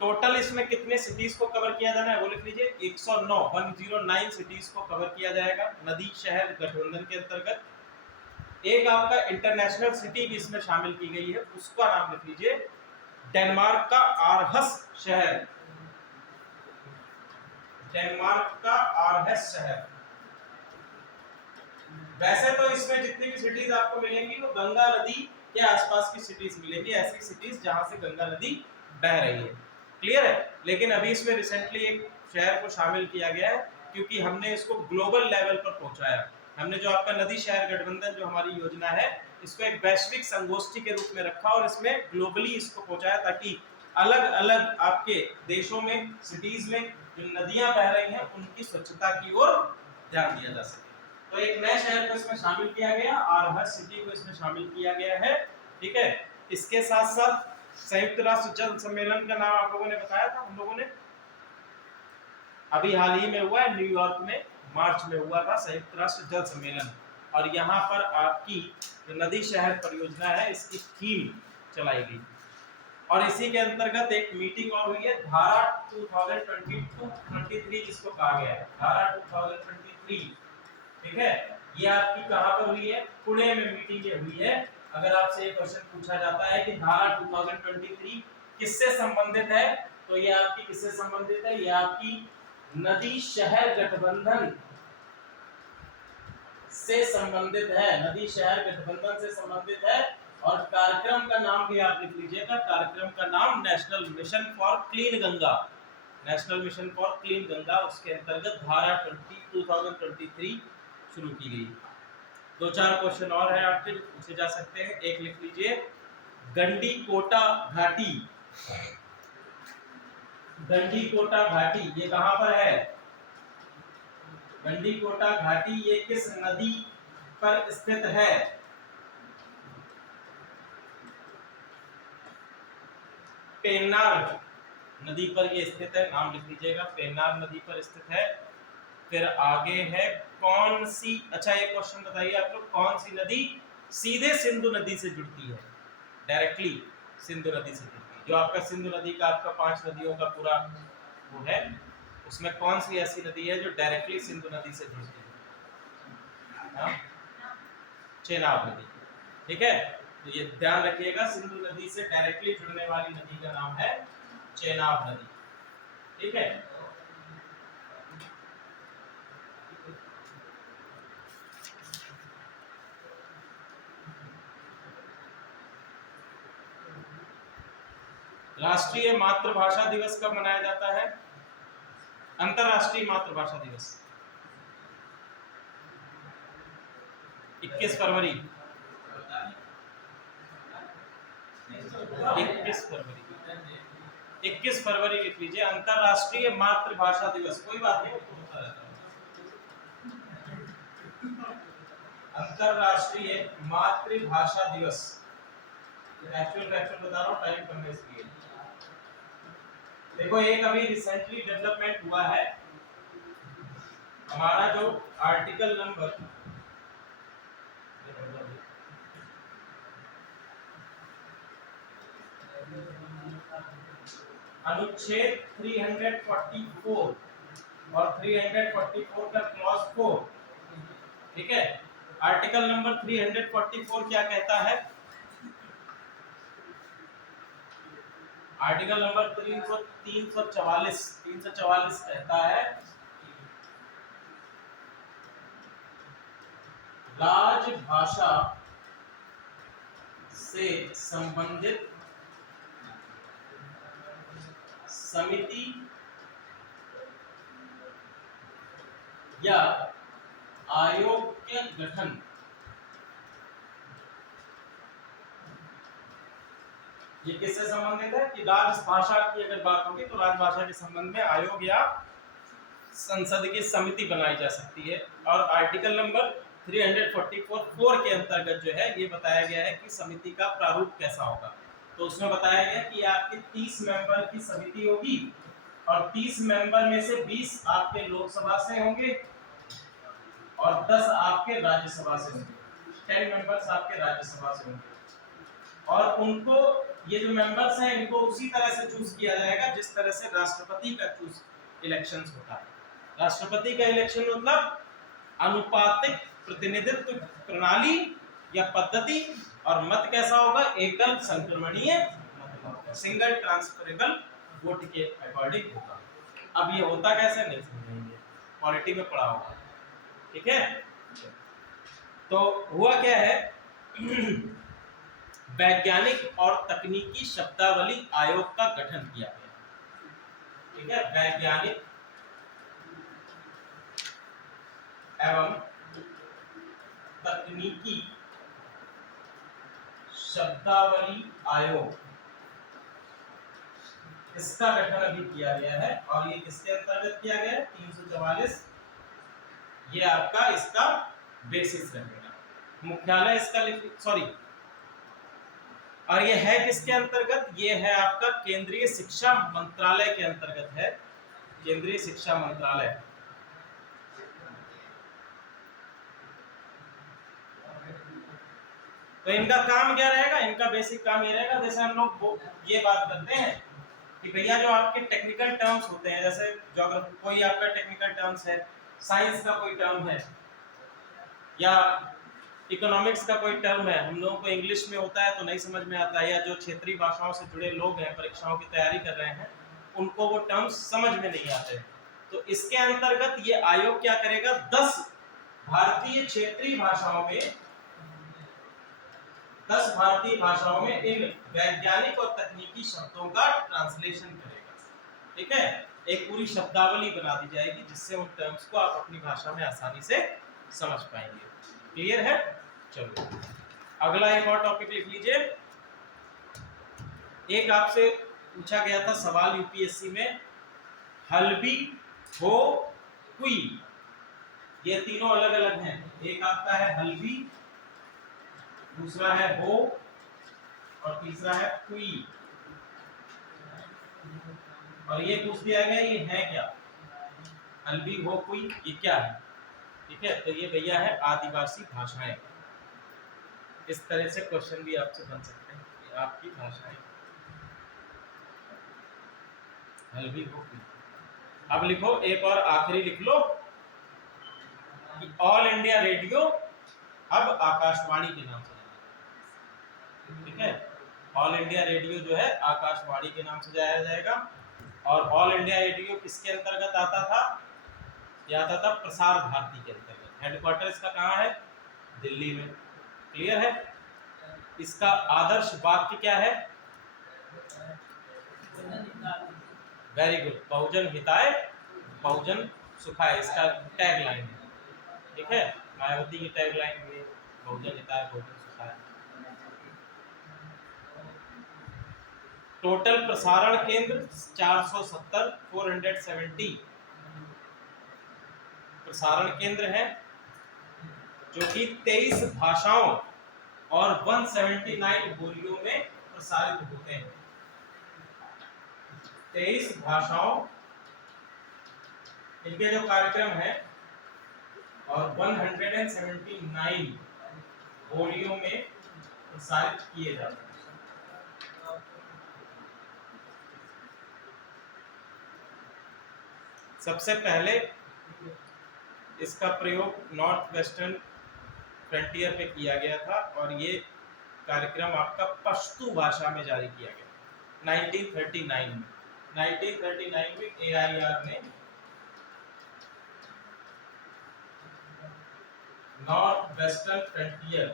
टोटल इसमें कितने सिटीज को कवर किया जाना है वो लिख लीजिए, 109 सिटीज को कवर किया जाएगा नदी शहर गठबंधन के अंतर्गत। एक आपका इंटरनेशनल सिटी भी इसमें शामिल की गई है, उसका नाम लिख लीजिए डेनमार्क का आरहस शहर, डेनमार्क का आरहस शहर। वैसे तो इसमें जितनी भी सिटीज आपको मिलेंगी वो गंगा नदी के आसपास की सिटीज मिलेंगी, ऐसी सिटीज जहां से गंगा नदी बह रही है। क्लियर है? लेकिन अभी इसमें रिसेंटली एक शहर को शामिल किया गया है क्योंकि हमने इसको ग्लोबल लेवल पर पहुंचाया। हमने जो आपका नदी शहर गठबंधन जो हमारी योजना है इसको एक वैश्विक संगोष्ठी के रूप में रखा और इसमें ग्लोबली इसको पहुंचाया ताकि अलग अलग आपके देशों में सिटीज में जो नदियां बह रही हैं उनकी स्वच्छता की ओर ध्यान दिया जा सके। तो एक नए शहर को इसमें शामिल किया गया और हर सिटी को इसमें शामिल किया गया है, ठीक है। इसके साथ साथ संयुक्त राष्ट्र जल सम्मेलन का नाम आप लोगों ने बताया था, हम लोगों ने अभी हाल ही में हुआ है न्यूयॉर्क में, मार्च में हुआ था संयुक्त राष्ट्र जल सम्मेलन। और यहाँ पर आपकी जो नदी शहर परियोजना है इसकी थीम चलाई गई और इसी के अंतर्गत एक मीटिंग और हुई है धारा 2022-23 जिसको कहा गया है धारा 2023, ठीक है। ये आपकी कहाँ पर हुई है? पुणे में मीटिंग ये हुई है। अगर आपसे ये क्वेश्चन पूछा जाता है कि धारा 2023 किससे संबंधित है तो ये आपकी किससे संबंधित है? ये आपकी नदी शहर गठबंधन से संबंधित है, नदी शहर गठबंधन से संबंधित है। और कार्यक्रम का नाम भी आप लिख लीजिएगा, कार्यक्रम का नाम national mission for clean Ganga, national mission for clean Ganga, उसके अंतर्गत धारा 2023 शुरू की गई। दो चार क्वेश्चन और है आपके जो पूछे जा सकते हैं। एक लिख लीजिए गंडीकोटा घाटी, गंडीकोटा घाटी ये कहां पर है? गंडीकोटा घाटी ये किस नदी पर स्थित है? पेन्नार नदी पर ये स्थित है, नाम लिख लीजिएगा, पेन्नार नदी पर स्थित है। फिर आगे है कौन सी, अच्छा ये क्वेश्चन बताइए आप लोग, कौन सी नदी सीधे सिंधु नदी से जुड़ती है? डायरेक्टली सिंधु नदी से जुड़ती है। जो आपका सिंधु नदी का आपका 5 नदियों का पूरा वो है, उसमें कौन सी ऐसी नदी है जो डायरेक्टली सिंधु नदी से जुड़ती है? हाँ? चेनाब नदी। ठीक है, तो ये ध्यान रखिएगा, सिंधु नदी से डायरेक्टली जुड़ने वाली नदी का नाम है चेनाब नदी। ठीक है, राष्ट्रीय मातृभाषा दिवस कब मनाया जाता है? अंतरराष्ट्रीय मातृभाषा दिवस 21 फरवरी। 21 फरवरी लिख लीजिए, अंतरराष्ट्रीय मातृभाषा दिवस। कोई बात नहीं, होता रहता है। अंतरराष्ट्रीय मातृभाषा दिवस, एक्चुअल बता रहा हूँ, टाइम कम है इसलिए। देखो, एक अभी रिसेंटली डेवलपमेंट हुआ है, हमारा जो आर्टिकल नंबर अनुच्छेद 344 और 344 का क्लॉज 4, ठीक है, आर्टिकल नंबर 344 क्या कहता है? आर्टिकल नंबर 344 कहता है राजभाषा से संबंधित समिति या आयोग के गठन ये किससे संबंधित है कि राजभाषा की अगर बात होगी तो राजभाषा के संबंध में आयोग या संसद की समिति बनाई जा सकती है। और आर्टिकल नंबर 344 के अंतर्गत जो है ये बताया गया है कि समिति का प्रारूप कैसा होगा। तो उसमें बताया गया कि आपकी 30 मेंबर की समिति होगी और 30 मेंबर में से 20 आपके लोकसभा से होंगे और 10 आपके राज्यसभा से होंगे। 10 मेंबर्स आपके राज्यसभा से होंगे और उनको, ये जो मेंबर्स हैं, इनको उसी तरह से चूज किया जाएगा जिस तरह से राष्ट्रपति का चूज इलेक्शंस होता है। राष्ट्रपति का इलेक्शन मतलब अनुपातिक प्रतिनिधित्व प्रणाली या पद्धति, और मत कैसा होगा? एकल संक्रमणीय मत, सिंगल ट्रांसफरेबल वोट के अकॉर्डिंग होगा। अब ये होता कैसे नहीं समझेंगे, पॉलिटी में पढ़ा होगा। ठीक है, तो हुआ क्या है वैज्ञानिक और तकनीकी शब्दावली आयोग का गठन किया गया। ठीक है, वैज्ञानिक एवं तकनीकी शब्दावली आयोग, इसका गठन अभी किया गया है और ये किसके अंतर्गत किया गया है? 344। ये आपका इसका बेसिस रहेगा, मुख्यालय इसका और ये है किसके अंतर्गत? ये है आपका केंद्रीय शिक्षा मंत्रालय के अंतर्गत है, केंद्रीय शिक्षा मंत्रालय। तो इनका काम क्या रहेगा? इनका बेसिक काम ये रहेगा, जैसे हम लोग ये बात करते हैं कि भैया जो आपके टेक्निकल टर्म्स होते हैं, जैसे ज्योग्राफी कोई आपका टेक्निकल टर्म्स है, साइंस का कोई टर्म है या इकोनॉमिक्स का कोई टर्म है, हम लोगों को इंग्लिश में होता है तो नहीं समझ में आता है, या जो क्षेत्रीय भाषाओं से जुड़े लोग हैं, परीक्षाओं की तैयारी कर रहे हैं, उनको वो टर्म्स समझ में नहीं आते। तो इसके अंतर्गत ये आयोग क्या करेगा? 10 भारतीय क्षेत्रीय भाषाओं में, 10 भारतीय भाषाओं में इन वैज्ञानिक और तकनीकी शब्दों का ट्रांसलेशन करेगा। ठीक है, एक पूरी शब्दावली बना दी जाएगी जिससे उन टर्म्स को आप अपनी भाषा में आसानी से समझ पाएंगे। क्लियर है? चलो अगला एक और टॉपिक लिख लीजिए। एक आपसे पूछा गया था सवाल यूपीएससी में, हल्बी, हो, कुई, ये तीनों अलग अलग हैं। एक आपका है हल्बी, दूसरा है हो और तीसरा है कुई। और ये पूछ दिया गया ये है क्या? हल्बी, हो, कुई, ये क्या है? ठीक है, तो ये भैया है आदिवासी भाषाएं। इस तरह से क्वेश्चन भी आपसे बन सकते हैं कि आपकी भाषाएं हल्बी, हो, कुई। अब लिखो एक और आखिरी लिख लो कि ऑल इंडिया रेडियो अब आकाशवाणी के नाम से जाना, ठीक है। ऑल इंडिया रेडियो जो है आकाशवाणी के नाम से जाया जाएगा। और ऑल इंडिया रेडियो किसके अंतर्गत आता था? यह आता था प्रसार भारती के अंतर्गत। हेडक्वार्टर इसका कहाँ है? दिल्ली में। क्लियर है? इसका आदर्श वाक्य क्या है? वेरी गुड, बहुजन हिताय बहुजन सुखाय इसका टैग लाइन है, ठीक है। मायावती की टैग लाइन में बहुजन हिताय बहुजन सुखाय। टोटल प्रसारण केंद्र 470 470 प्रसारण केंद्र है, जो कि 23 भाषाओं और 179 बोलियों में प्रसारित होते हैं। 23 भाषाओं इनके जो कार्यक्रम है और 179 बोलियों में प्रसारित किए जाते हैं। सबसे पहले इसका प्रयोग नॉर्थ वेस्टर्न फ्रंटियर पे किया गया था और ये कार्यक्रम आपका पश्तू भाषा में जारी किया गया 1939 में। 1939 में AIR ने नॉर्थ वेस्टर्न फ्रंटियर,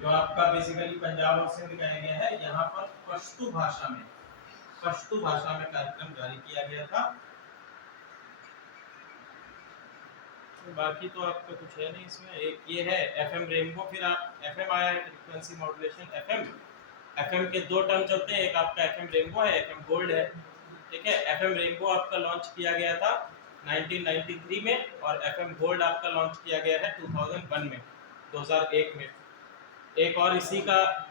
जो आपका बेसिकली पंजाब और सिंध का एरिया है, यहाँ पर पश्तू भाषा में कार्यक्रम जारी किया गया था। बाकी तो आपका कुछ है नहीं इसमें। एक ये है FM रेनबो, फिर आप FM आया है, फ्रीक्वेंसी मॉड्यूलेशन FM के दो टर्म चलते हैं, एक आपका FM रेनबो है, FM गोल्ड है, ठीक है। FM रेनबो आपका लॉन्च किया गया था 1993 में और FM गोल्ड आपका लॉन्च किया गया है 2001 में। एक और इसी का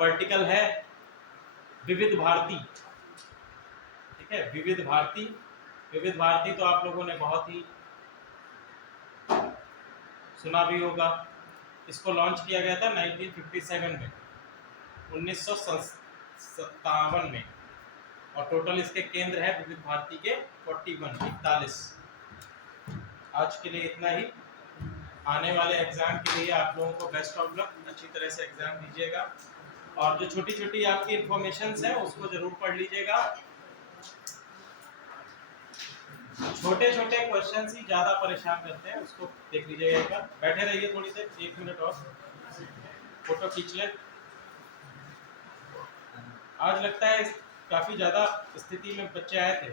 वर्टिकल है विविध भारती, ठीक है। विविध भारती तो आप लोगों ने बहुत ही सुना भी होगा। इसको लॉन्च किया गया था 1957 में, 1957 में, और टोटल इसके केंद्र है विविध भारती के 41। आज के लिए इतना ही। आने वाले एग्जाम के लिए आप लोगों को बेस्ट ऑफ लक, अच्छी तरह से एग्जाम दीजिएगा और जो छोटी छोटी आपकी इंफॉर्मेशंस हैं उसको जरूर पढ़ लीजिएगा। छोटे छोटे क्वेश्चन ही ज्यादा परेशान करते हैं, उसको देख लीजिएगा एक बार। बैठे रहिए थोड़ी देर, 1 मिनट और फोटो खींच ले। आज लगता है काफी ज्यादा स्थिति में बच्चे आए थे।